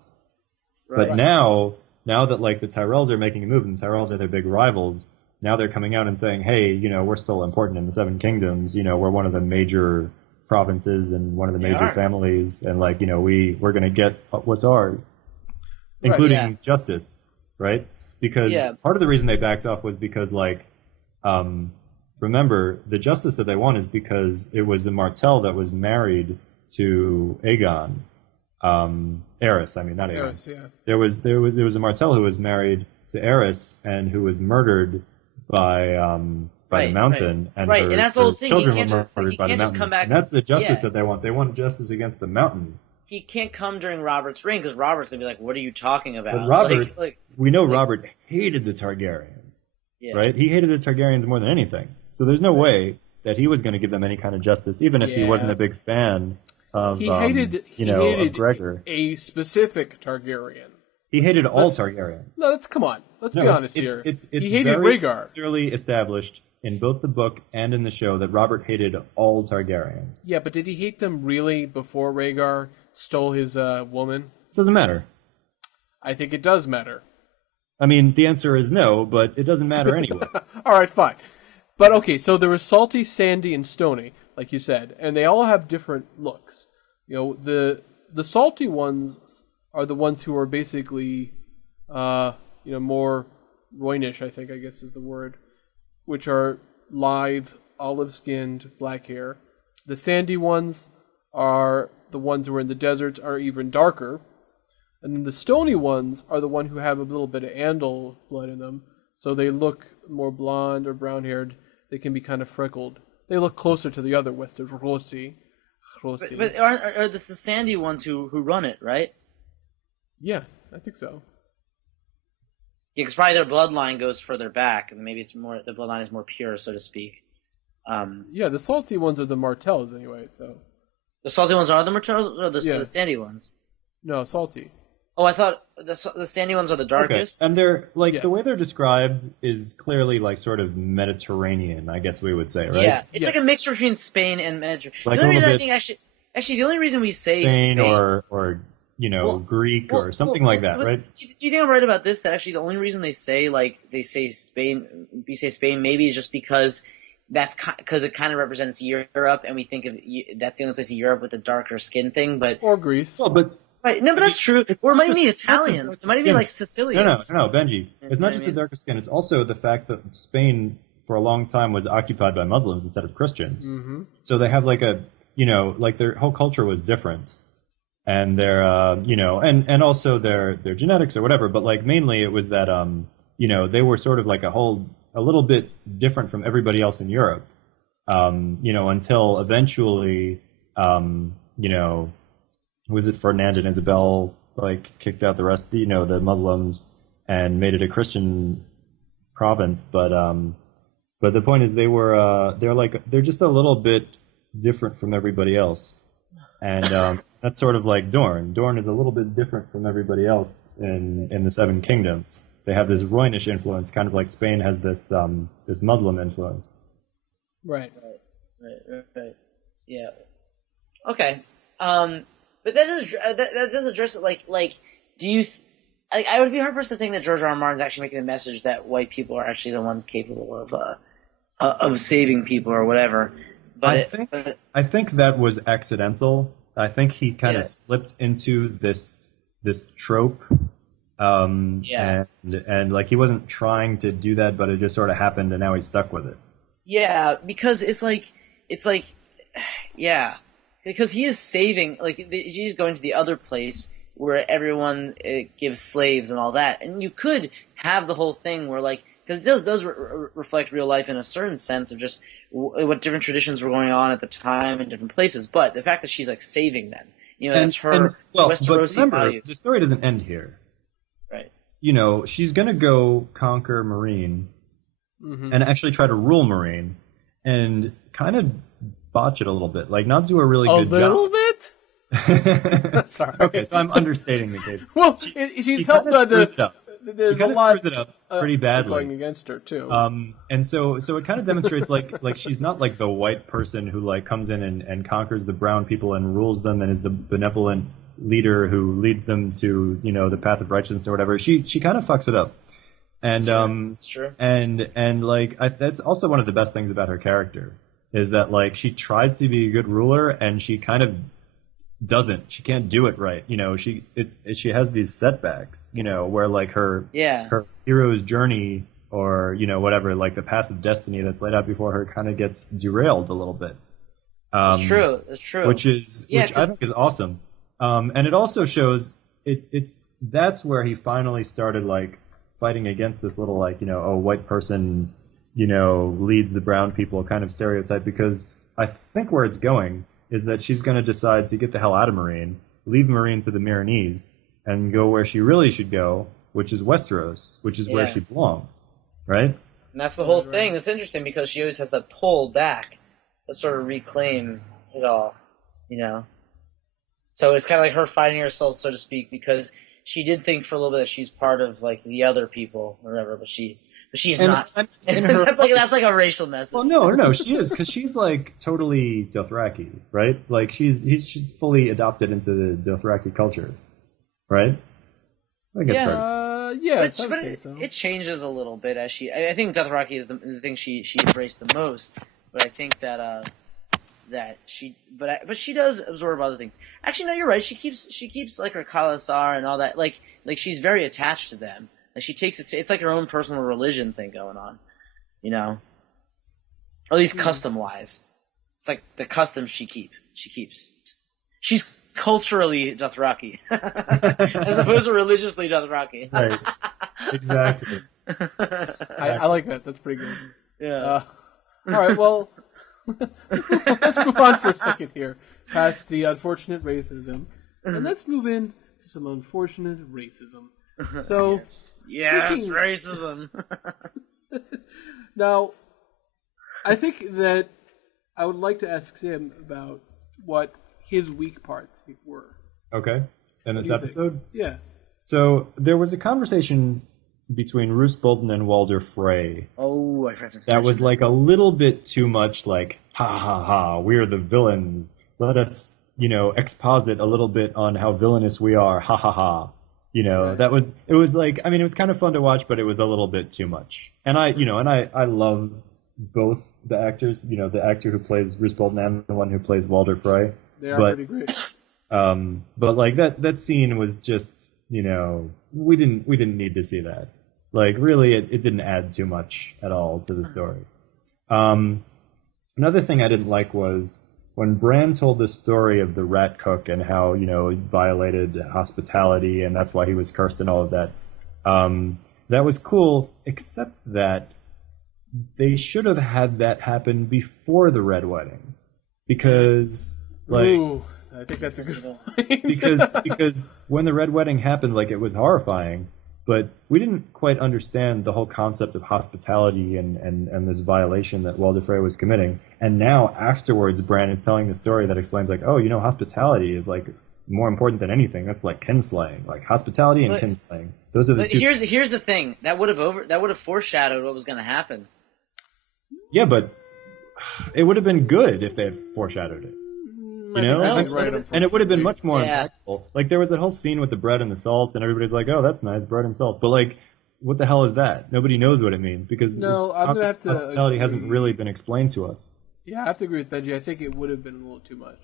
Right. But now that like the Tyrells are making a move, and the Tyrells are their big rivals, now they're coming out and saying, hey, we're still important in the 7 Kingdoms. We're one of the major provinces and one of the major families, and we're going to get what's ours, including justice, right? Because part of the reason they backed off was because, like, remember, the justice that they want is because it was a Martell that was married to Aegon. Aerys, I mean, not Aegon. Aerys, yeah. There was a Martell who was married to Aerys and who was murdered by the Mountain, and and that's the whole thing. Children were murdered by the Mountain. And that's the justice that they want. They want justice against the Mountain. He can't come during Robert's reign because Robert's gonna be like, "What are you talking about?" But Robert, we know Robert hated the Targaryens, right? He hated the Targaryens more than anything. So there's no way that he was going to give them any kind of justice, even if he wasn't a big fan of of Gregor. A specific Targaryen. He hated all Targaryens. No, come on. Let's be honest here. It's he hated Rhaegar. Clearly established in both the book and in the show that Robert hated all Targaryens. Yeah, but did he hate them really before Rhaegar stole his woman? It doesn't matter. I think it does matter. I mean, the answer is no, but it doesn't matter anyway. All right, fine. But okay, so there was salty, sandy, and stony, like you said, and they all have different looks. You know, the salty ones are the ones who are basically, more Roynish, I guess is the word, which are lithe, olive-skinned, black hair. The sandy ones are the ones who are in the deserts, are even darker. And then the stony ones are the one who have a little bit of Andal blood in them, so they look more blonde or brown-haired. They can be kind of freckled. They look closer to the other Westeros, Rossi. But are the sandy ones who run it, right? Yeah, I think so. Yeah, because probably their bloodline goes further back, and maybe the bloodline is more pure, so to speak. Yeah, the salty ones are the Martells anyway. So the salty ones are the Martells, or the sandy ones? No, salty. Oh, I thought the sandy ones are the darkest. Okay. And they're the way they're described is clearly like sort of Mediterranean, I guess we would say, right? Yeah, it's like a mixture between Spain and Mediterranean. Like the only reason I think actually the only reason we say Spain or Greek or something like that, right? Do you think I'm right about this? That actually the only reason they say Spain maybe is just because because it kind of represents Europe, and we think of that's the only place in Europe with the darker skin thing, or Greece. Well, but right, no, but that's true. Or it might be Italians. It might be like Sicilians. No, Benji. It's not just the darker skin. It's also the fact that Spain for a long time was occupied by Muslims instead of Christians. Mm-hmm. So they have like their whole culture was different. And their, and also their genetics or whatever, but like mainly it was that, they were sort of like a little bit different from everybody else in Europe, until eventually, was it Ferdinand and Isabel like kicked out the rest, the Muslims and made it a Christian province, but the point is they're just a little bit different from everybody else, and that's sort of like Dorne. Dorne is a little bit different from everybody else in the Seven Kingdoms. They have this Roynish influence, kind of like Spain has this this Muslim influence. Right. Yeah. Okay. But that does address it. Like, do you? I would be hard pressed to think that George R. R. Martin's actually making the message that white people are actually the ones capable of saving people or whatever. But I think that was accidental. I think he kind of slipped into this trope, and like he wasn't trying to do that, but it just sort of happened, and now he's stuck with it. Yeah, because it's like, because he is saving, like he's going to the other place where everyone gives slaves and all that, and you could have the whole thing where like, because it does reflect real life in a certain sense of just what different traditions were going on at the time in different places, but the fact that she's like saving them, that's her Westerosi values. The story doesn't end here, right? She's gonna go conquer Meereen, and actually try to rule Meereen, and kind of botch it a little bit, like not do a really good job. A little bit. Sorry. Okay, so I'm understating the case. Well, she's helped on the. There's she a lot screws it up pretty badly going against her too. And so it kind of demonstrates like she's not like the white person who like comes in and conquers the brown people and rules them and is the benevolent leader who leads them to the path of righteousness or whatever. She kind of fucks it up. And it's true. And like that's also one of the best things about her character is that like she tries to be a good ruler and she kind of doesn't. She can't do it right. She has these setbacks. Where like her hero's journey or whatever, like the path of destiny that's laid out before her kind of gets derailed a little bit. It's true. It's true. Which I think is awesome. And it also shows that's where he finally started like fighting against this little like white person leads the brown people kind of stereotype, because I think where it's going is that she's going to decide to get the hell out of Marine, leave Marine to the Miranese, and go where she really should go, which is Westeros, which is where she belongs, right? And that's the whole thing. That's interesting because she always has to pull back to sort of reclaim it all, So it's kind of like her finding herself, so to speak, because she did think for a little bit that she's part of like the other people or whatever, but she's not. That's like a racial message. Well, no, she is, because she's like totally Dothraki, right? Like she's fully adopted into the Dothraki culture, right? I guess but it changes a little bit as she. I think Dothraki is the thing she embraced the most, but I think that she does absorb other things. Actually, no, you're right. She keeps like her Khalasar and all that. Like she's very attached to them. Like she takes it's like her own personal religion thing going on, Or at least custom wise. It's like the customs she keeps. She's culturally Dothraki, as opposed to religiously Dothraki. Right. Exactly. I like that. That's pretty good. Yeah. All right. Well, let's move on for a second here, past the unfortunate racism, and let's move in to some unfortunate racism. So, yes, racism. Now, I think that I would like to ask Sam about what his weak parts were. Okay. In this episode? Think? Yeah. So, there was a conversation between Roose Bolton and Walder Frey. Oh, I forgot to that was like a little bit too much like, ha ha ha, we're the villains. Let us, exposit a little bit on how villainous we are. Ha ha ha. Right. It was like, I mean, it was kind of fun to watch, but it was a little bit too much. And I love both the actors, the actor who plays Roose Bolton and the one who plays Walder Frey. They are pretty great. But like that scene was just, we didn't need to see that. Like really, it didn't add too much at all to the story. Another thing I didn't like was when Bran told the story of the rat cook and how, he violated hospitality and that's why he was cursed and all of that. That was cool, except that they should have had that happen before the Red Wedding. Because, like... Ooh, I think that's a good point. because when the Red Wedding happened, like, it was horrifying, but we didn't quite understand the whole concept of hospitality and this violation that Walder Frey was committing. And now, afterwards, Bran is telling the story that explains, like, oh, hospitality is, like, more important than anything. That's like kinslaying. Like, hospitality and kinslaying. Those are the two... Here's the thing. That would have foreshadowed what was going to happen. Yeah, but it would have been good if they had foreshadowed it. And it would have been much more impactful. Like, there was that whole scene with the bread and the salt, and everybody's like, oh, that's nice, bread and salt. But, like, what the hell is that? Nobody knows what it means, because hospitality hasn't really been explained to us. Yeah, I have to agree with Benji. I think it would have been a little too much.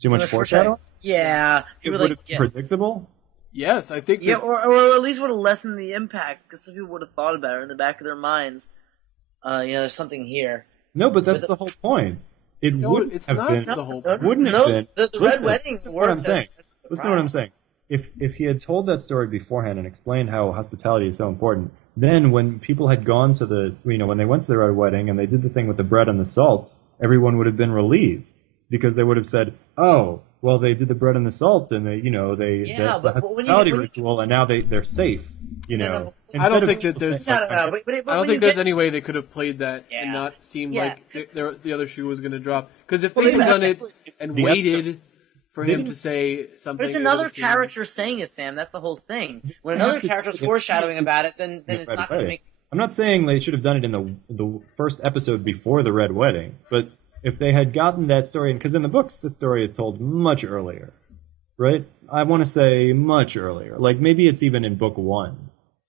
Too much foreshadowing? Yeah. It would have been predictable? Yes, I think... Yeah, or at least would have lessened the impact, because some people would have thought about it in the back of their minds. There's something here. No, but that's the whole point. It wouldn't have been. The whole point. Wouldn't have been. The Red Wedding listen to what I'm saying. Listen to what I'm saying. If he had told that story beforehand and explained how hospitality is so important, then when people had gone to when they went to the Red Wedding and they did the thing with the bread and the salt, everyone would have been relieved, because they would have said, oh, well, they did the bread and the salt, and that's the hospitality ritual, and now they're safe. I don't think that there's. I don't think there's any way they could have played that and not seem like the other shoe was going to drop. Because if they had done it and waited for him to say something, but it's another character saying it, Sam. That's the whole thing. When another character's foreshadowing about it, then it's not going to make. I'm not saying they should have done it in the first episode before the Red Wedding, but if they had gotten that story, because in the books the story is told much earlier, right? I want to say much earlier. Like maybe it's even in book 1,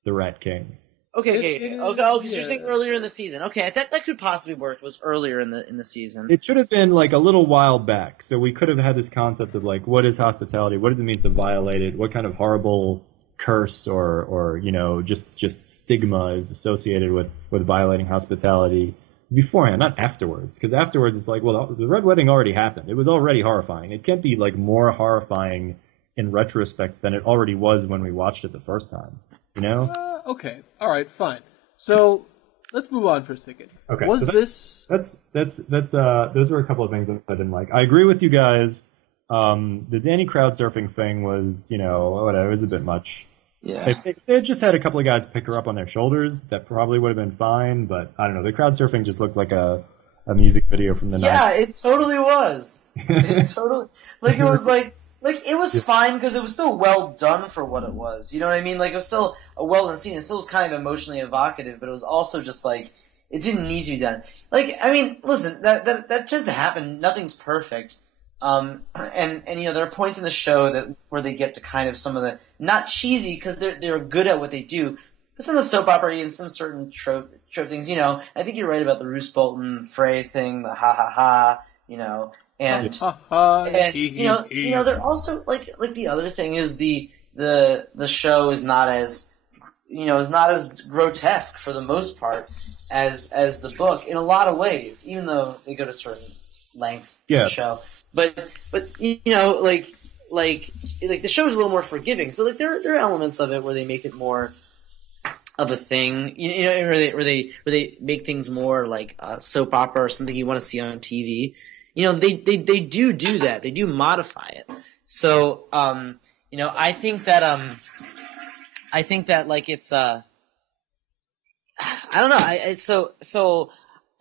the Rat King. Okay. Oh, because you're saying earlier in the season. Okay, that could possibly work. It was earlier in the season. It should have been like a little while back, so we could have had this concept of like, what is hospitality? What does it mean to violate it? What kind of horrible curse or just stigma is associated with violating hospitality beforehand, not afterwards? Because afterwards it's like, well, the Red Wedding already happened. It was already horrifying. It can't be like more horrifying in retrospect than it already was when we watched it the first time. Okay. All right. Fine. So let's move on for a second. Okay. That's those were a couple of things that I didn't like. I agree with you guys. The Danny crowd surfing thing was, whatever. It was a bit much. Yeah. If they had just had a couple of guys pick her up on their shoulders, that probably would have been fine. But I don't know. The crowd surfing just looked like a music video from the 90s. Yeah, it totally was. It totally it was like it was fine because it was still well done for what it was. You know what I mean? Like, it was still a well done scene. It still was kind of emotionally evocative, but it was also just like it didn't need to be done. Like, I mean, listen, that tends to happen. Nothing's perfect. And there are points in the show where they get to kind of some of the not cheesy because they're good at what they do, but some of the soap opera and some certain trope things. I think you're right about the Roose Bolton Frey thing, the ha ha ha. And they're also like the other thing is the show is not as grotesque for the most part as the book in a lot of ways, even though they go to certain lengths in the show. But the show is a little more forgiving. So like there are elements of it where they make it more of a thing, where they make things more like a soap opera or something you want to see on TV. They do that. They do modify it. So, I think that like it's I don't know. So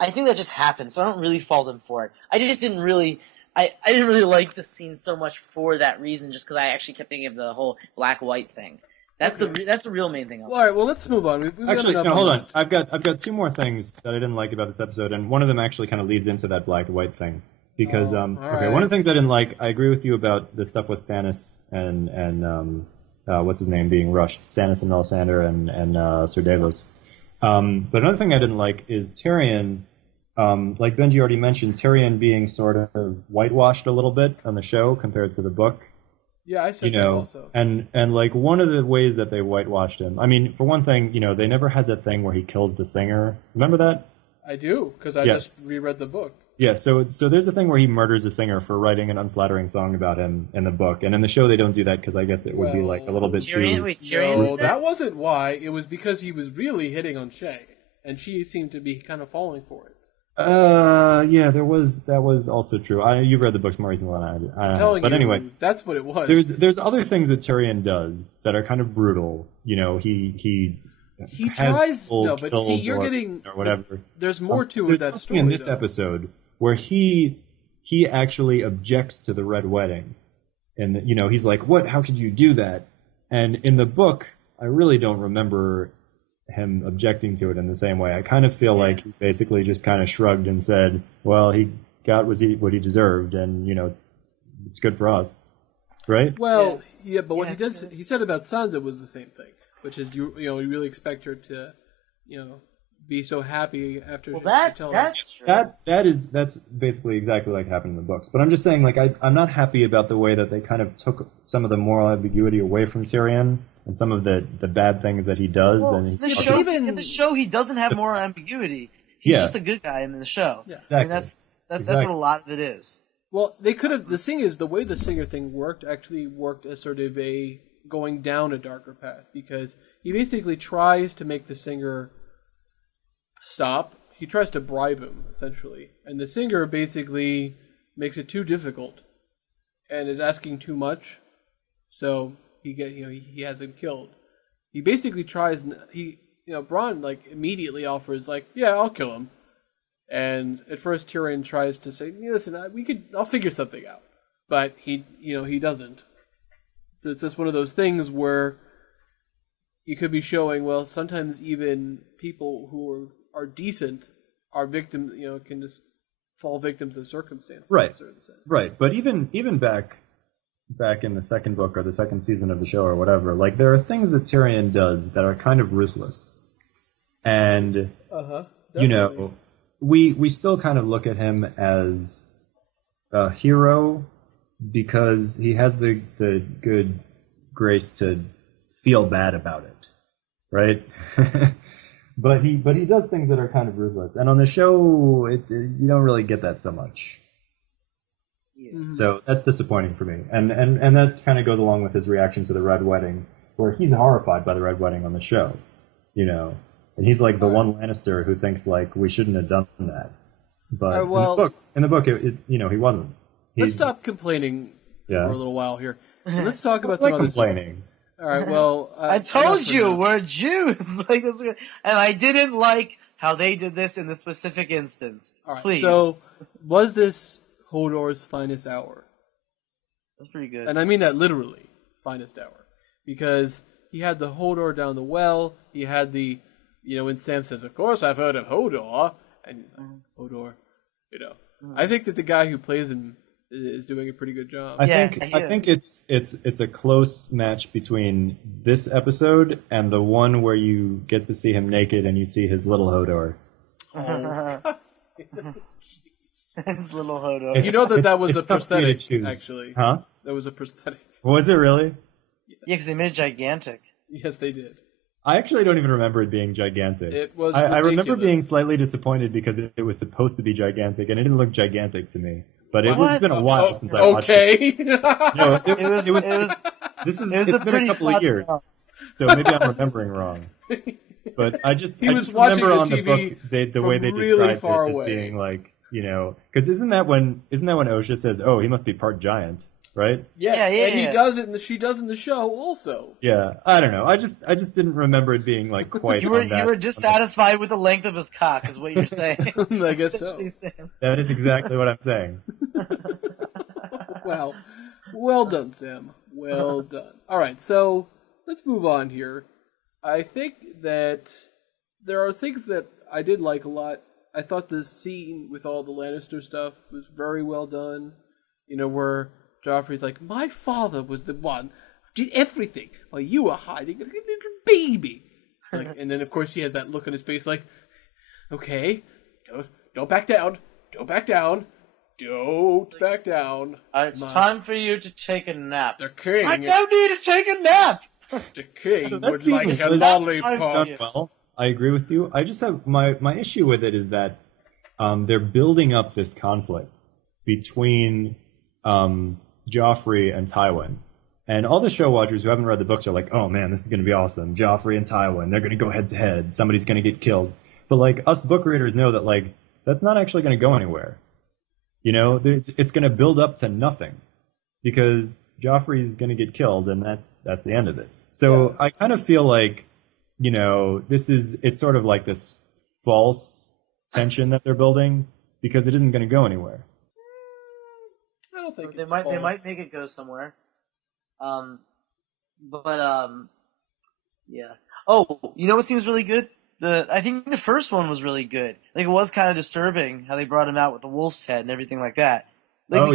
I think that just happened. So I don't really fault them for it. I just didn't really. I didn't really like the scene so much for that reason, just because I actually kept thinking of the whole black-white thing. That's the real main thing. All right, well, let's move on. Actually, no, hold on. I've got two more things that I didn't like about this episode, and one of them actually kind of leads into that black and white thing. Because one of the things I didn't like, I agree with you about the stuff with Stannis and what's his name being rushed, Stannis and Melisandre and Sir Davos. But another thing I didn't like is Tyrion. Like Benjy already mentioned, Tyrion being sort of whitewashed a little bit on the show compared to the book. Yeah, I said that also. And like one of the ways that they whitewashed him, I mean, for one thing, they never had that thing where he kills the singer. Remember that? I do, because I just reread the book. Yeah, so there's a thing where he murders a singer for writing an unflattering song about him in the book, and in the show they don't do that because I guess it would be like a little bit Tyrion. No, that wasn't why. It was because he was really hitting on Shay, and she seemed to be kind of falling for it. Yeah, that was also true. You've read the books more recently than I did. I'm telling you, anyway, that's what it was. There's other things that Tyrion does that are kind of brutal. He tries. No, but see, you're getting or whatever. There's more to it. That story in this episode where he actually objects to the Red Wedding, and he's like, "What? How could you do that?" And in the book, I really don't remember him objecting to it in the same way. I kind of feel like he basically just kind of shrugged and said, "Well, he got what he deserved, and it's good for us, right?" Well, but what he said about Sansa was the same thing, which is you really expect her to be so happy after that's true. That's basically exactly like happened in the books. But I'm just saying, like, I'm not happy about the way that they kind of took some of the moral ambiguity away from Tyrion and some of the bad things that he does. Well, and in the show, he doesn't have moral ambiguity. He's just a good guy in the show. Yeah, exactly. I mean, that's what a lot of it is. Well, they could have. The thing is, the way the singer thing worked actually worked as sort of a going down a darker path, because he basically tries to make the singer stop. He tries to bribe him, essentially, and the singer basically makes it too difficult and is asking too much, so he has him killed. He basically tries. Bronn immediately offers yeah, I'll kill him. And at first Tyrion tries to say, listen, I'll figure something out, but he doesn't. So it's just one of those things where you could be showing, well, sometimes even people who are decent are victims, can just fall victims of circumstances. Right. In a certain sense. Right. But even back in the second book or the second season of the show or whatever, there are things that Tyrion does that are kind of ruthless. And, you know, we still kind of look at him as a hero because he has the good grace to feel bad about it, right? But he does things that are kind of ruthless, and on the show, you don't really get that so much. Yeah. So that's disappointing for me, and that kind of goes along with his reaction to the Red Wedding, where he's horrified by the Red Wedding on the show, you know, and he's like the one Lannister who thinks like we shouldn't have done that, but in the book, you know, he wasn't. Let's stop complaining for a little while here, and let's talk about some other complaining. All right, well... I told you, we're Jews! And I didn't like how they did this in the specific instance. All right, please. So, was this Hodor's finest hour? That's pretty good. And I mean that literally, finest hour. Because he had the Hodor down the well, he had the... You know, when Sam says, of course I've heard of Hodor, and Hodor, you know. I think that the guy who plays him is doing a pretty good job. I think it's a close match between this episode and the one where you get to see him naked and you see his little Hodor. Oh. His little Hodor. You know that was a prosthetic, actually. Huh? That was a prosthetic. Was it really? Yeah, because they made it gigantic. Yes, they did. I actually don't even remember it being gigantic. It was I remember being slightly disappointed because it was supposed to be gigantic, and it didn't look gigantic to me. But it's been a while since I watched it. No, it's been a couple of years, so maybe I'm remembering wrong. But I just remember on the book the way they described it as being like, you know, because isn't that when Osha says, "Oh, he must be part giant," right? Yeah, and he does it, and she does in the show also. Yeah, I don't know. I just didn't remember it being like quite. You were dissatisfied with the length of his cock, is what you're saying. I guess so. That is exactly what I'm saying. Wow, well done, Sam. Well done. All right, so let's move on here. I think that there are things that I did like a lot. I thought the scene with all the Lannister stuff was very well done. You know, where Joffrey's like, my father was the one who did everything while you were hiding like a little baby. Like, and then, of course, he had that look on his face like, okay, don't back down. Don't back down. Don't back down. It's time for you to take a nap. The king. I don't need to take a nap. The king would like a lollipop. Well, I agree with you. I just have my issue with it is that they're building up this conflict between Joffrey and Tywin. And all the show watchers who haven't read the books are like, oh man, this is going to be awesome. Joffrey and Tywin, they're going to go head to head. Somebody's going to get killed. But like us book readers know that like that's not actually going to go anywhere. You know, it's going to build up to nothing because Joffrey's going to get killed, and that's the end of it. So I kind of feel like, you know, it's sort of like this false tension that they're building because it isn't going to go anywhere. I don't think they might make it go somewhere. Yeah. Oh, you know what seems really good? I think the first one was really good. Like, it was kind of disturbing how they brought him out with the wolf's head and everything like that. Like,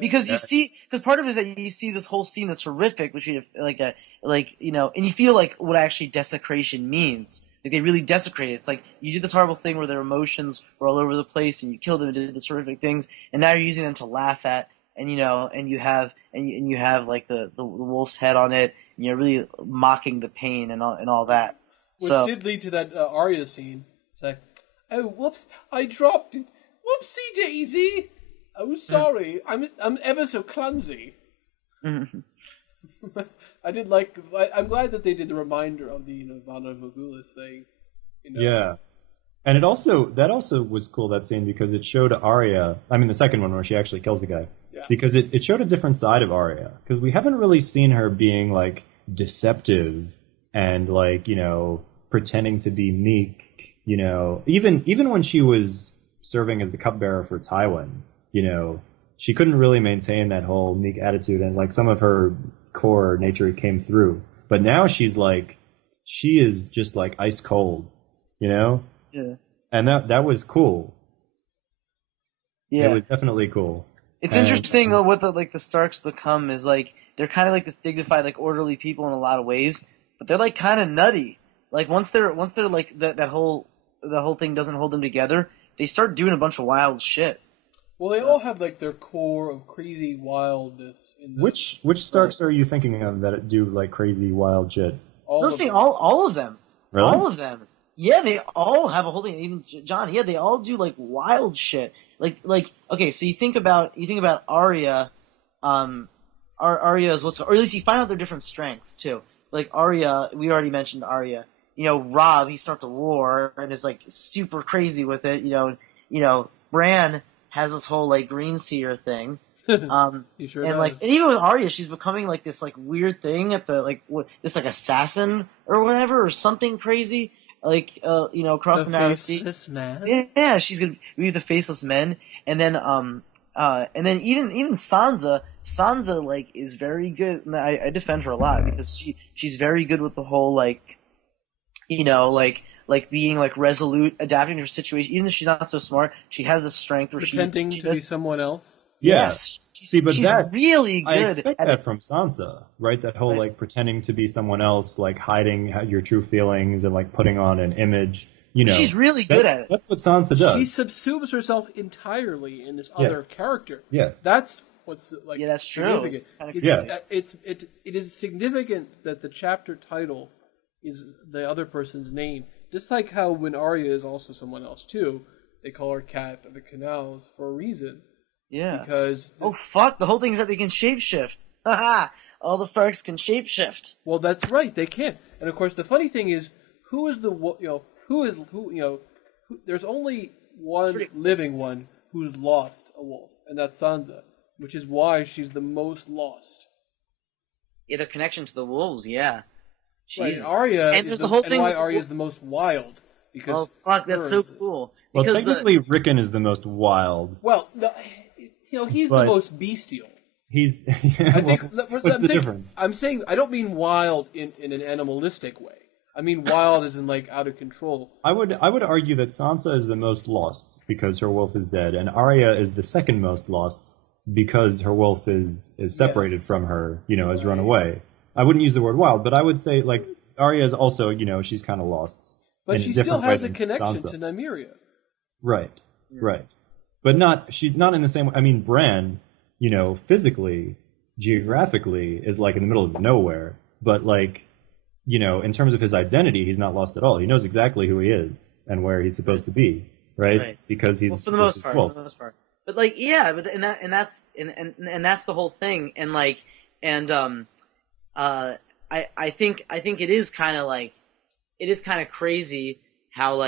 because you see, because part of it is that you see this whole scene that's horrific, which you you know, and you feel like what actually desecration means. Like, they really desecrate it. It's like you did this horrible thing where their emotions were all over the place, and you killed them and did this horrific things, and now you're using them to laugh at, and you know, and you have like the wolf's head on it, and you're really mocking the pain and all that. Which did lead to that Arya scene. It's like, oh, whoops, I dropped it. Whoopsie daisy. Oh, sorry. I'm ever so clumsy. I did like. I'm glad that they did the reminder of the Vanna Morghulis thing. You know? Yeah, and that also was cool, that scene, because it showed Arya. I mean, the second one where she actually kills the guy. Yeah. Because it showed a different side of Arya, because we haven't really seen her being like deceptive and like, you know, pretending to be meek. You know, even when she was serving as the cupbearer for Tywin, you know, she couldn't really maintain that whole meek attitude, and like some of her core nature came through. But now she is just like ice cold, you know? Yeah. And that was cool. Yeah. It was definitely cool. It's interesting though what the Starks become is like they're kind of like this dignified, like orderly people in a lot of ways, but they're like kind of nutty. Like once they're like the whole thing doesn't hold them together, they start doing a bunch of wild shit. Well, they all have like their core of crazy wildness. Which Starks are you thinking of that do like crazy wild shit? All of them. Really? All of them. Yeah, they all have a whole thing. Even John, yeah, they all do like wild shit. Like okay, so you think about Arya. Arya is or at least you find out their different strengths too. Like Arya, we already mentioned Arya. Robb, he starts a war and is like super crazy with it. Bran has this whole like green seer thing. He sure and does. like, and even with Arya, she's becoming like this like weird thing at the like this like assassin or whatever or something crazy. Like across the narrow sea. Faceless man. Yeah, she's gonna be the faceless men, and then even Sansa. Sansa like is very good. And I defend her a lot because she's very good with the whole like being like resolute, adapting to her situation. Even if she's not so smart, she has the strength where pretending she to be someone else. Yes. See, but she's really good. I expect that from Sansa, right? That whole like pretending to be someone else, like hiding your true feelings and like putting on an image. She's really good at it. That's what Sansa does. She subsumes herself entirely in this other character. Yeah, that's what's like. Yeah, that's true. Significant. It is significant that the chapter title is the other person's name, just like how when Arya is also someone else too. They call her Cat of the Canals for a reason. Yeah. Because the whole thing is that they can shapeshift. Haha! All the Starks can shapeshift. Well, that's right. They can. And of course, the funny thing is, there's only one living one who's lost a wolf, and that's Sansa, which is why she's the most lost. Yeah, the connection to the wolves. Yeah. Right, Arya and is the whole thing. Why Arya is the most wild because. Oh fuck! That's so cool. Well, technically, Rickon is the most wild. Well, he's the most bestial. He's. I think. What's the difference? I'm saying I don't mean wild in an animalistic way. I mean wild as in like out of control. I would argue that Sansa is the most lost because her wolf is dead, and Arya is the second most lost because her wolf is separated from her. Has run away. I wouldn't use the word wild, but I would say like Arya is also she's kind of lost. But she still has a connection to Nymeria. Right. But she's not in the same way. I mean, Bran, physically, geographically, is like in the middle of nowhere. But like, in terms of his identity, he's not lost at all. He knows exactly who he is and where he's supposed to be, right? Because he's for the most part. But like, yeah, but and that's the whole thing. And like, I think it is kind of crazy how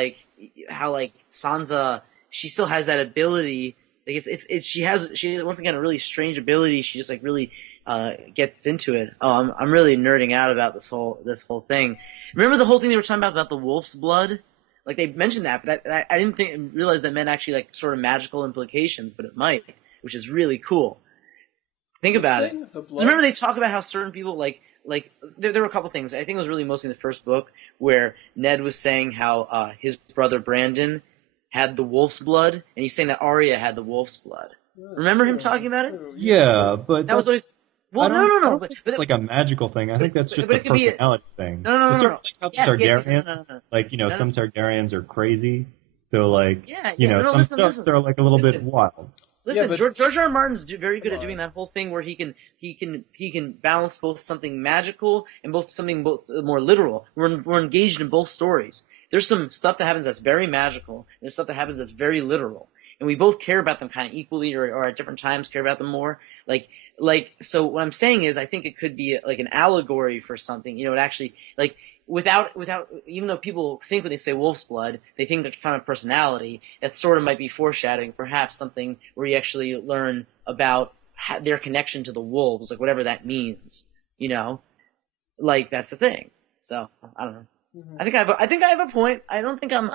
Sansa, she still has that ability. Like she has once again a really strange ability. She just like really gets into it. Oh, I'm really nerding out about this whole thing. Remember the whole thing they were talking about the wolf's blood? Like they mentioned that, but I didn't realize that meant actually like sort of magical implications, but it might, which is really cool. Think about it. Remember they talk about how certain people like there were a couple things. I think it was really mostly in the first book where Ned was saying how his brother Brandon had the wolf's blood, and he's saying that Arya had the wolf's blood. Remember him talking about it? Yeah, but that was always. Well, no. But it's like a magical thing. I think that's just a personality thing. No. It's sort of like how Targaryens, like some Targaryens are crazy. So like, some stuff are like a little bit wild. Listen, George R. Martin's very good at doing that whole thing where he can balance both something magical and something more literal. We're engaged in both stories. There's some stuff that happens that's very magical, and there's stuff that happens that's very literal, and we both care about them kind of equally, or at different times care about them more. So what I'm saying is, I think it could be like an allegory for something. It actually like. Without, even though people think when they say wolf's blood, they think they're trying to personality, that sort of might be foreshadowing perhaps something where you actually learn about their connection to the wolves, like whatever that means, like that's the thing. So I don't know. Mm-hmm. I think I have a point. I don't think I'm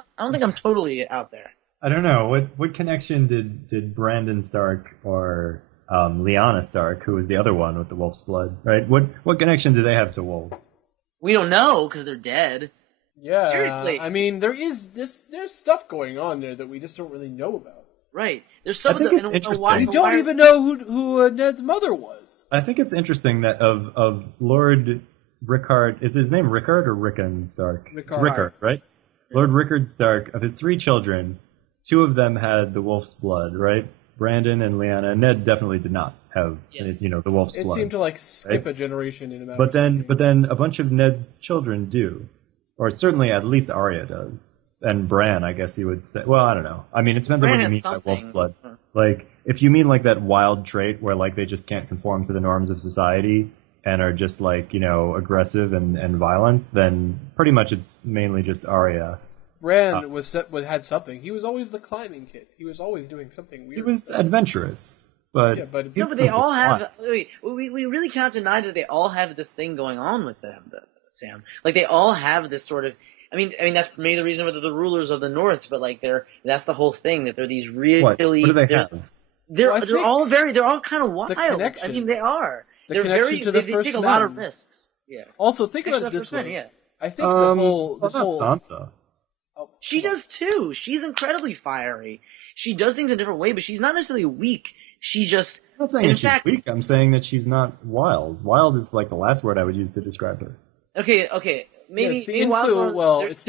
totally out there. I don't know what connection did Brandon Stark or Lyanna Stark, who was the other one with the wolf's blood, right? What connection do they have to wolves? We don't know because they're dead. Yeah, seriously. I mean, there's stuff going on there that we just don't really know about. Right. There's some of the. It's interesting. We don't even know who Ned's mother was. I think it's interesting that of Lord Rickard, is his name Rickard or Rickon Stark? Rickard. It's Rickard, right? Lord Rickard Stark, of his 3 children, 2 of them had the wolf's blood, right? Brandon and Lyanna. Ned definitely did not have, the wolf's blood. It seemed to skip a generation in a matter but then a bunch of Ned's children do. Or certainly at least Arya does. And Bran, I guess you would say. Well, I don't know. I mean, it depends on what you mean by wolf's blood. Like, if you mean that wild trait where they just can't conform to the norms of society and are just aggressive and violent, then pretty much it's mainly just Arya. Bran had something. He was always the climbing kid. He was always doing something weird. He was adventurous, but they all have. We really cannot deny that they all have this thing going on with them, Sam. They all have this sort of. I mean that's maybe the reason why they're the rulers of the North, but that's the whole thing, that they're these really. What do they have? They're all kind of wild. I mean, they are. They're very. They take a lot of risks. Yeah. Also, think about it this way. Yeah. I think the whole. That's not Sansa. Oh, she does too. She's incredibly fiery. She does things in a different way, but she's not necessarily weak. She's just. I'm not saying that she's weak. I'm saying that she's not wild. Wild is the last word I would use to describe her. Okay. Maybe it's the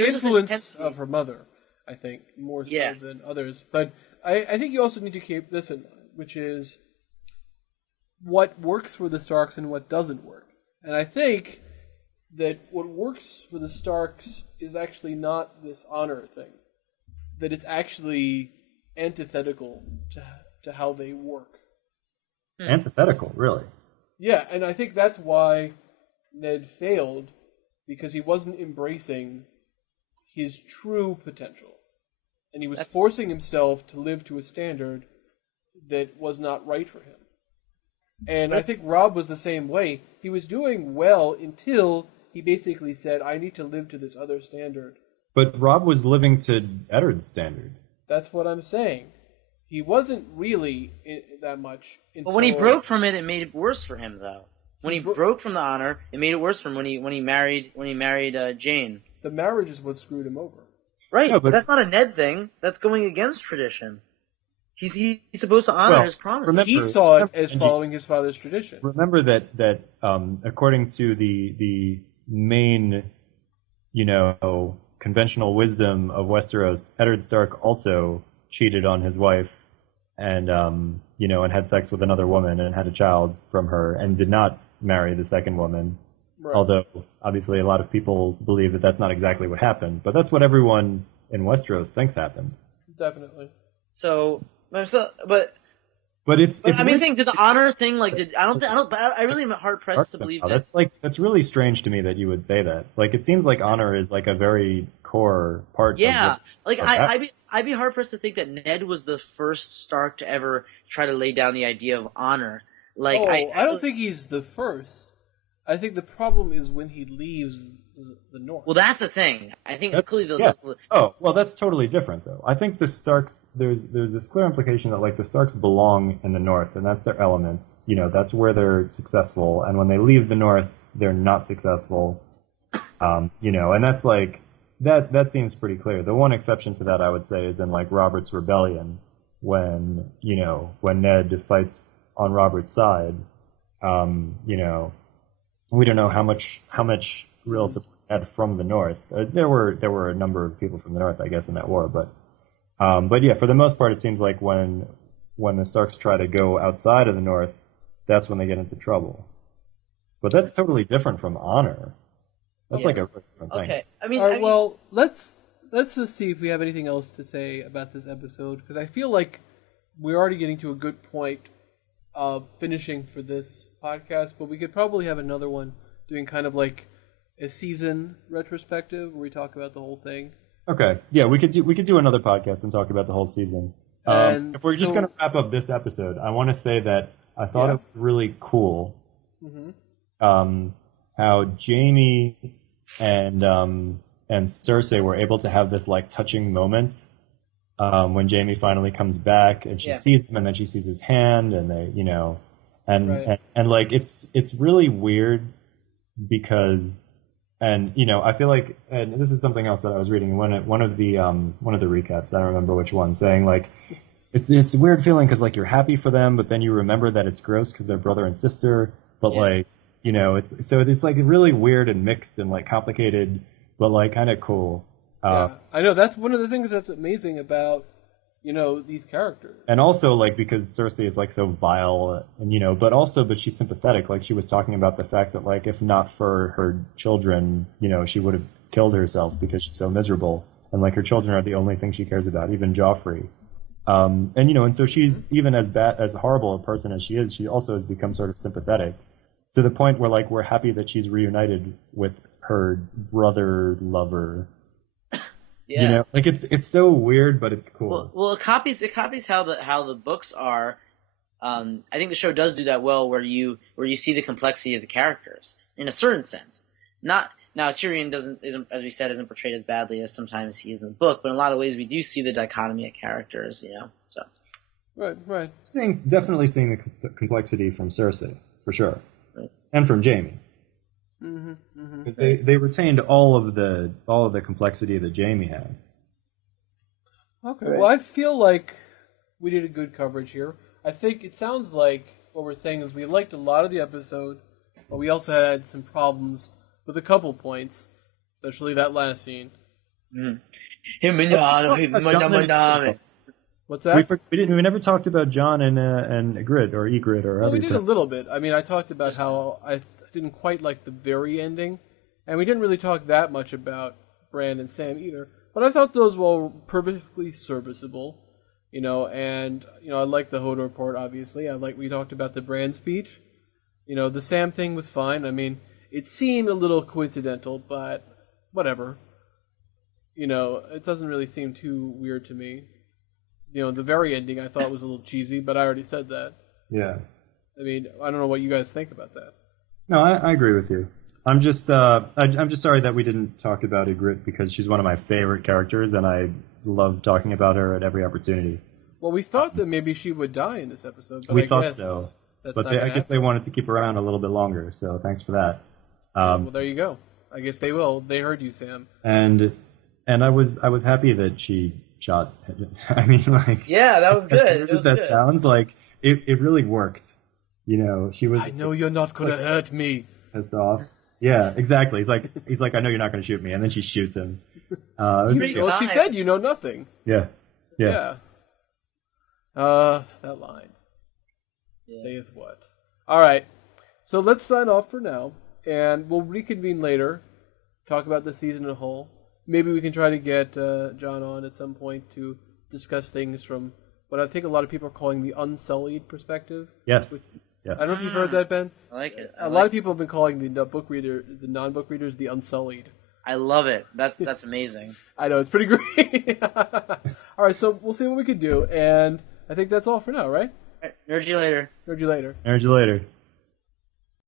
influence of her mother, I think, more so than others. But I think you also need to keep this in mind, which is what works for the Starks and what doesn't work. And I think that what works for the Starks is actually not this honor thing. That it's actually antithetical to how they work. Antithetical, really? Yeah, and I think that's why Ned failed, because he wasn't embracing his true potential. And he was forcing himself to live to a standard that was not right for him. And I think Robb was the same way. He was doing well until he basically said, I need to live to this other standard. But Robb was living to Eddard's standard. That's what I'm saying. He wasn't really that much until... But when he broke from it made it worse for him, though. When he broke from the honor, it made it worse for him when he married Jane. The marriage is what screwed him over. Right, but that's not a Ned thing. That's going against tradition. He's supposed to honor his promise. He saw it as following his father's tradition. Remember that according to the main, conventional wisdom of Westeros, Eddard Stark also cheated on his wife and and had sex with another woman and had a child from her and did not marry the second woman. Right. Although, obviously, a lot of people believe that that's not exactly what happened. But that's what everyone in Westeros thinks happened. Definitely. But it's I'm saying, did the honor thing I really am hard pressed to believe that. That's really strange to me that you would say that. It seems like honor is a very core part. Yeah, I'd be hard pressed to think that Ned was the first Stark to ever try to lay down the idea of honor. I don't think he's the first. I think the problem is when he leaves the North. Well, that's the thing. I think it's clearly Oh, well, that's totally different, though. I think the Starks, there's this clear implication that, the Starks belong in the North, and that's their element. That's where they're successful, and when they leave the North, they're not successful. And that's, that seems pretty clear. The one exception to that, I would say, is in, Robert's Rebellion, when Ned fights on Robert's side, we don't know how much real support he had from the North. There were a number of people from the North, I guess, in that war, but yeah, for the most part, it seems like when the Starks try to go outside of the North, that's when they get into trouble. But that's totally different from honor. That's a different thing. Okay, well, let's just see if we have anything else to say about this episode, because I feel like we're already getting to a good point of finishing for this podcast, but we could probably have another one doing kind of a season retrospective where we talk about the whole thing. Okay, yeah, we could do another podcast and talk about the whole season. If we're just going to wrap up this episode, I want to say that I thought it was really cool how Jaime and Cersei were able to have this touching moment when Jaime finally comes back and she sees him, and then she sees his hand, and they it's really weird because, and I feel like, and this is something else that I was reading in one of the recaps, I don't remember which one, saying it's this weird feeling because you're happy for them, but then you remember that it's gross because they're brother and sister, but You know, it's like really weird and mixed and like complicated, but like kind of cool. Yeah, I know that's one of the things that's amazing about these characters. And also like because Cersei is like so vile, and but she's sympathetic. Like she was talking about the fact that like if not for her children, she would have killed herself because she's so miserable, and like her children are the only thing she cares about, even Joffrey. And so she's even as horrible a person as she is, she also has become sort of sympathetic to the point where like we're happy that she's reunited with her brother lover. Yeah. Like it's so weird, but it's cool. Well, it copies how the books are. I think the show does do that well, where you see the complexity of the characters in a certain sense. Not now, Tyrion isn't as we said, isn't portrayed as badly as sometimes he is in the book, but in a lot of ways we do see the dichotomy of characters. So. Right. Definitely seeing the complexity from Cersei for sure, right. And from Jaime. Because they retained all of the complexity that Jaime has. Okay, right. Well, I feel like we did a good coverage here. I think it sounds like what we're saying is we liked a lot of the episode, but we also had some problems with a couple points, especially that last scene. What's that? We never talked about Jon and Ygritte or Ygritte or. Well, we did a little bit. I mean, I talked about how I didn't quite like the very ending, and we didn't really talk that much about Bran and Sam either. But I thought those were perfectly serviceable, and I like the Hodor part. Obviously, we talked about the Bran speech. The Sam thing was fine. I mean, it seemed a little coincidental, but whatever. It doesn't really seem too weird to me. The very ending I thought was a little cheesy, but I already said that. Yeah. I mean, I don't know what you guys think about that. No, I agree with you. I'm just sorry that we didn't talk about Ygritte because she's one of my favorite characters, and I love talking about her at every opportunity. Well, we thought that maybe she would die in this episode. But we thought so, but I guess they wanted to keep her around a little bit longer. So thanks for that. Well, there you go. I guess they will. They heard you, Sam. And I was happy that she shot. I mean, like yeah, that was good. That sounds like it really worked. She was. I know you're not gonna hurt me. Pissed off. Yeah, exactly. He's like, I know you're not gonna shoot me, and then she shoots him. She said, "You know nothing." Yeah. That line. Yeah. Saith what? All right. So let's sign off for now, and we'll reconvene later. Talk about the season as a whole. Maybe we can try to get John on at some point to discuss things from what I think a lot of people are calling the unsullied perspective. Yes. I don't know if you've heard that, Ben. I like it. A lot of people have been calling the non-book readers, the unsullied. I love it. That's amazing. I know, it's pretty great. All right, so we'll see what we can do, and I think that's all for now, right? All right, nerd you later. Nerd you later.